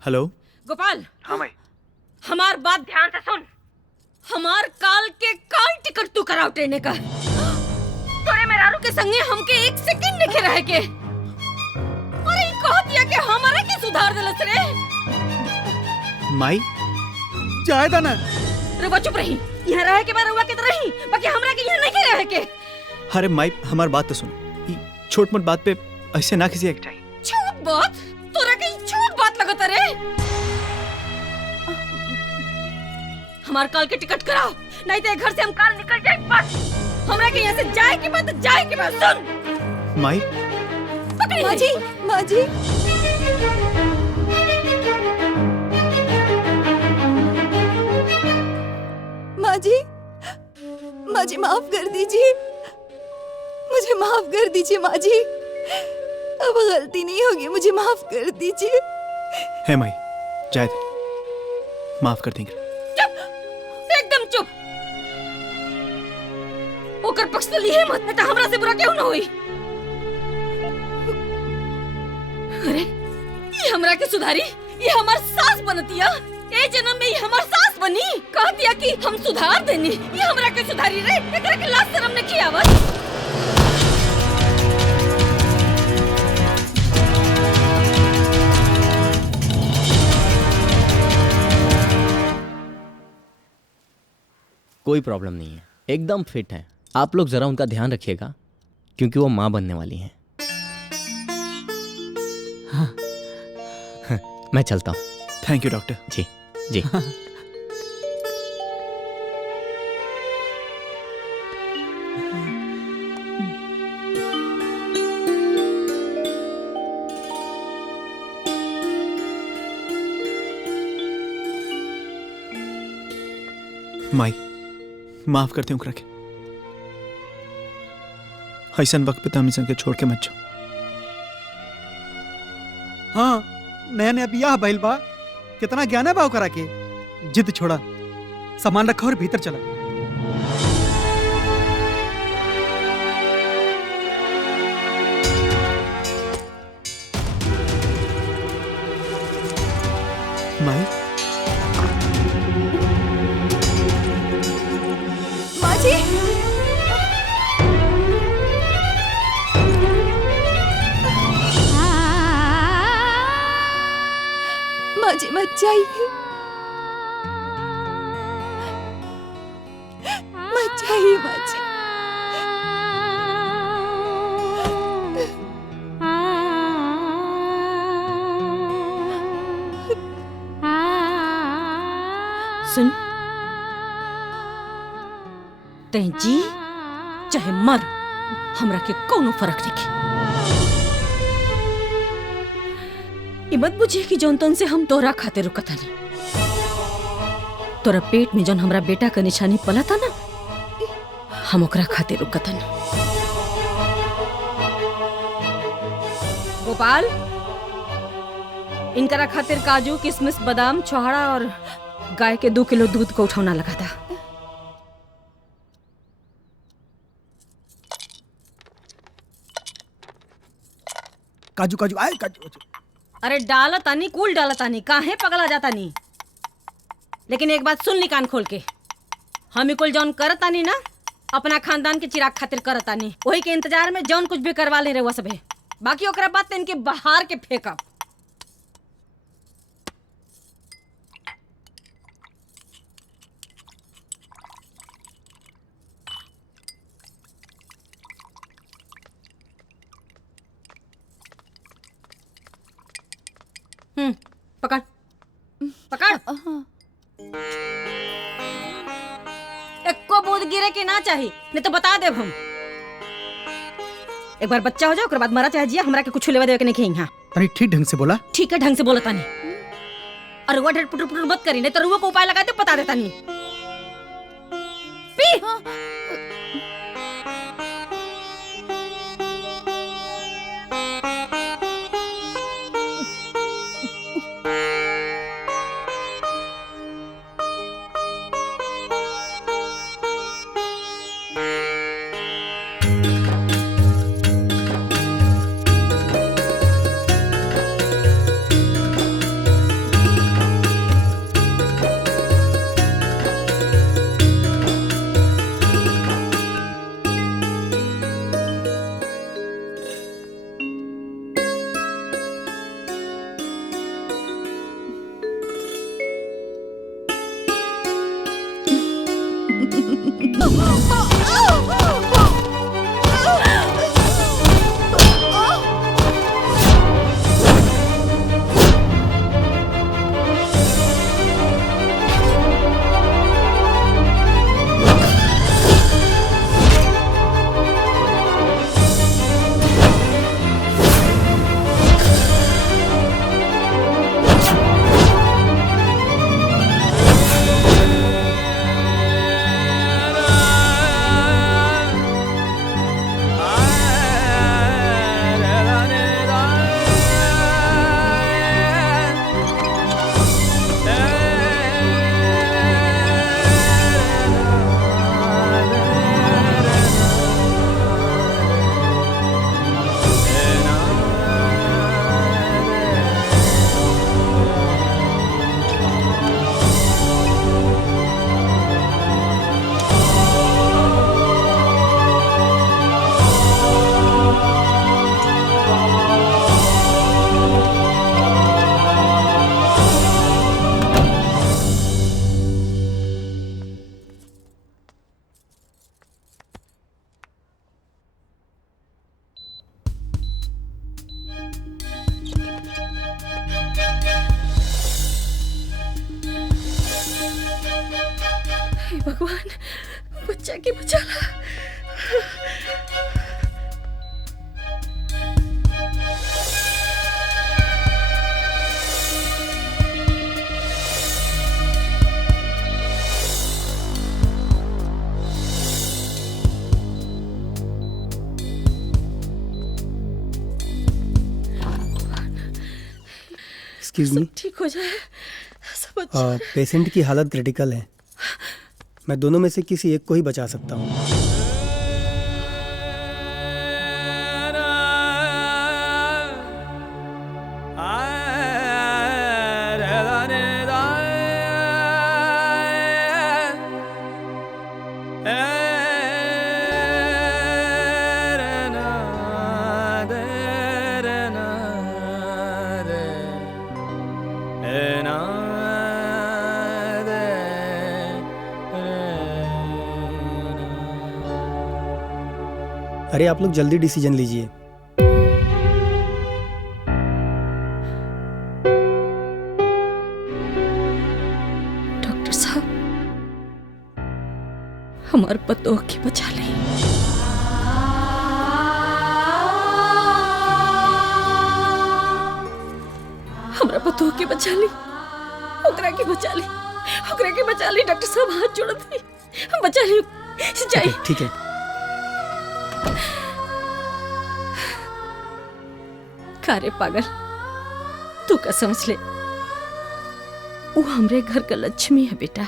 हेलो गोपाल, हाँ भाई, हमार बात ध्यान से सुन। हमार काल टिकट तू कराओ ट्रेन का। तोरे मेहरारू के संगे हमके एक सेकंड नहीं रह के। अरे कह दिया कि हमारा के सुधार देलस रे। माई जायदा ना। रुआ चुप रही, यहाँ रह के रुआ के रही, बाकी हमरा के यहाँ नहीं रह के। अरे माई हमार बात तो सुन, छोट मोट बात पे ऐसे ना किसी एक छोट बात? तोरा के छोट बात लगता रे। हमार काल के टिकट कराओ, नहीं तो घर से हम काल निकल जाए। बस हमरा के यहाँ से जाए के बाद सुन। माई पकड़ी माँ जी, माँ जी। माँ जी, माँ जी माफ कर दीजिए, मुझे माफ कर दीजिए माँ जी। अब गलती नहीं होगी, मुझे माफ कर दीजिए। है माई, जायद माफ कर देंगे। एकदम चुप। ओकर पक्ष तो लिए मत, नहीं तो हमरा से बुरा क्यों ना हुई। अरे ये हमरा के सुधारी, ये हमार सास बनतिया। ए जन्म में ये हमार सास बनी। कह दिया कि हम सुधार देनी, ये हमरा के सुधारी रे। एकरा के लाज शर्म नहीं आवत। कोई प्रॉब्लम नहीं है, एकदम फिट है। आप लोग जरा उनका ध्यान रखिएगा क्योंकि वो माँ बनने वाली हैं। हाँ। मैं चलता हूँ। Thank you doctor. जी जी। माई माफ करते हूँ के ऐसन वक्त पे तो हम के छोड़ के मत जाओ। हाँ, नया नया बियाह भइल बा, कितना ज्ञान है बा ओकरा के। जिद छोड़ा, सामान रखा और भीतर चला। माई माँ जी, माँ जी मत जाइए, मत जाइए माँ जी। सुन, तै जी चाहे मर, हमरा के कोनो फर्क नहीं। मत बुझे कि जौन तौन से हम तोरा खाते रुकता नहीं। तोरा पेट में जौन हमरा बेटा का निशानी पला था ना, हम ओकरा खाते रुकता नहीं। गोपाल, इनकरा खातिर काजू, किशमिश, बादाम, छोहाड़ा और गाय के 2 किलो दूध को उठौना लगा था। काजू काजू आए काजू। अरे डाला तानी, कूल डाला तानी, काहे पगला जाता नहीं। लेकिन एक बात सुन ली कान खोल के, हम कुल जौन करतानी ना, अपना खानदान के चिराग खातिर करतानी। वही के इंतजार में जौन कुछ भी करवा ले रहे हुआ सबे। बाकी ओकरा बात तो इनके बाहर के फेंकब। पकड़ पकड़। एको बूंद गिरे की ना चाहिए, नहीं तो बता देब हम। एक बार बच्चा हो जाओ, ओकर बाद मरा चाहे जिया, हमरा के कुछ लेवा देवे के नहीं यहाँ। तनी ठीक ढंग से बोला। ठीक है, ढंग से बोला तानी। और रुआ ढेर पुटर पुटर मत करी, नहीं तो रुआ को उपाय लगाते बता देता नहीं। हे भगवान, बच्चा के बचाला। एक्सक्यूज मी, ठीक हो जाए सब अच्छा। पेशेंट की हालत क्रिटिकल है। मैं दोनों में से किसी एक को ही बचा सकता हूँ। अरे आप लोग जल्दी डिसीजन लीजिए। डॉक्टर साहब, हमार पतोह की बचा ली। हमरा पतोह की बचा ली, ओकरा की बचा ली, ओकरा की बचा ली। डॉक्टर साहब हाथ जोड़त ही बचा ली। जाइए। ठीक है। कारे पागल, तू क्या समझ ले, वो हमरे घर का लक्ष्मी है बेटा।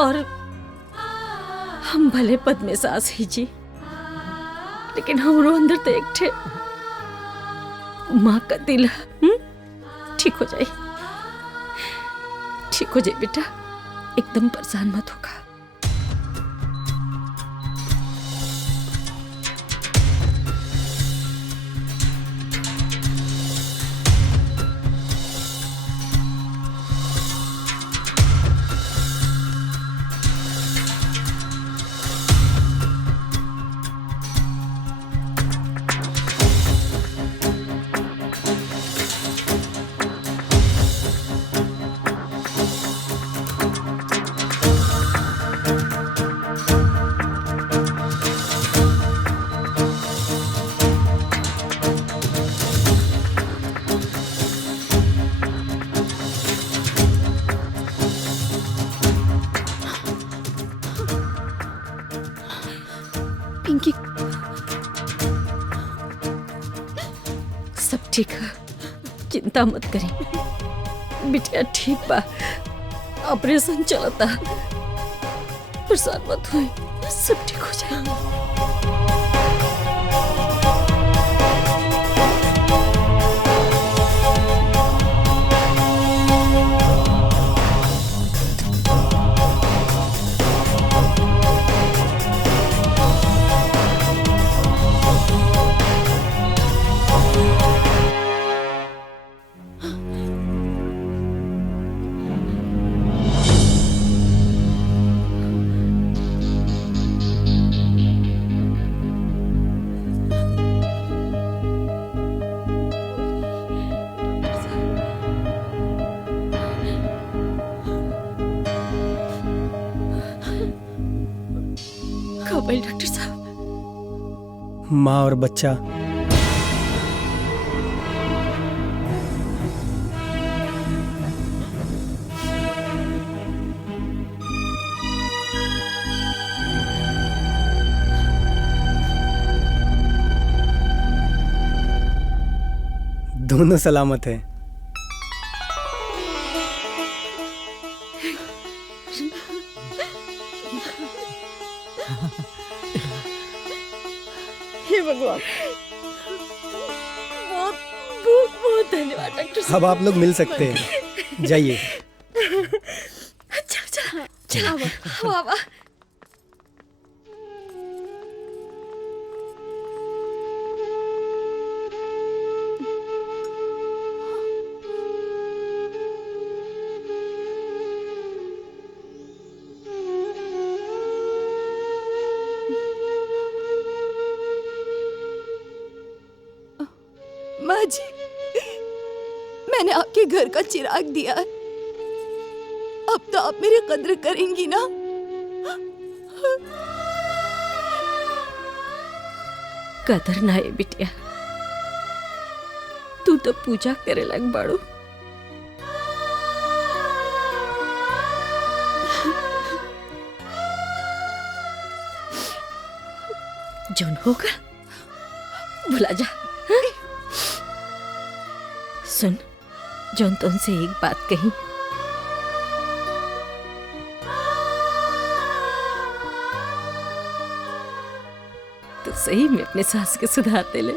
और हम भले पद में सास ही जी, लेकिन हमरो अंदर तो एक ठे माँ का दिल है। ठीक हो जाए, ठीक हो जाए बेटा, एकदम परेशान मत होगा। सब ठीक है, चिंता मत करी। बिटिया ठीक बा, ऑपरेशन चलता, परेशान मत हुई, सब ठीक हो जाए। डॉक्टर साहब, माँ और बच्चा दोनों सलामत हैं। हे भगवान, बहुत बहुत बहुत धन्यवाद डॉक्टर साहब। अब आप लोग मिल सकते हैं, जाइए। चलो चलो चलो, वाह वाह। माँ जी, मैंने आपके घर का चिराग दिया है, अब तो आप मेरी कद्र करेंगी ना? कदर ना है बिटिया, तू तो पूजा करे लग बाड़ू। जोन होगा भुला जा। सुन, जोन तुमसे एक बात कही, तो सही में अपने सास के सुधारते ले।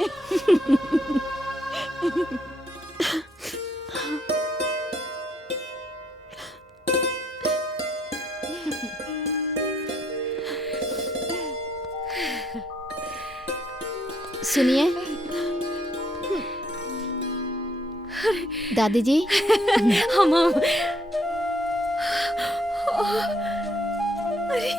सुनिए दादी जी, हम अरे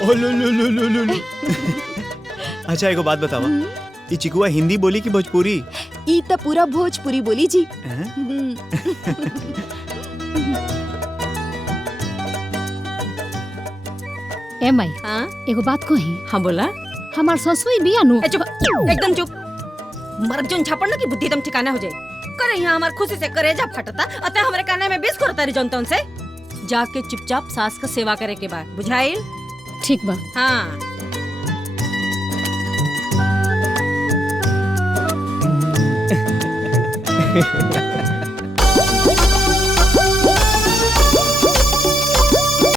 ओ लो लो लो लो लो लो। अच्छा एगो बात बतावा, ये चिकुआ हिंदी बोली कि भोजपुरी? ई तो पूरा भोजपुरी बोली जी। ए माई, हाँ एगो बात कही। हाँ बोला। हमार ससुई बिया नु। चुप, एकदम चुप। मर जोन छापड़ ना कि बुद्धि एकदम ठिकाना हो जाए। करे यहाँ हमार खुशी से करेजा फटता, अतः हमारे काने में 20 करता रही जनता से। जाके चुपचाप सास का सेवा करे के बाद, बुझाइल? ठीक बा। हाँ।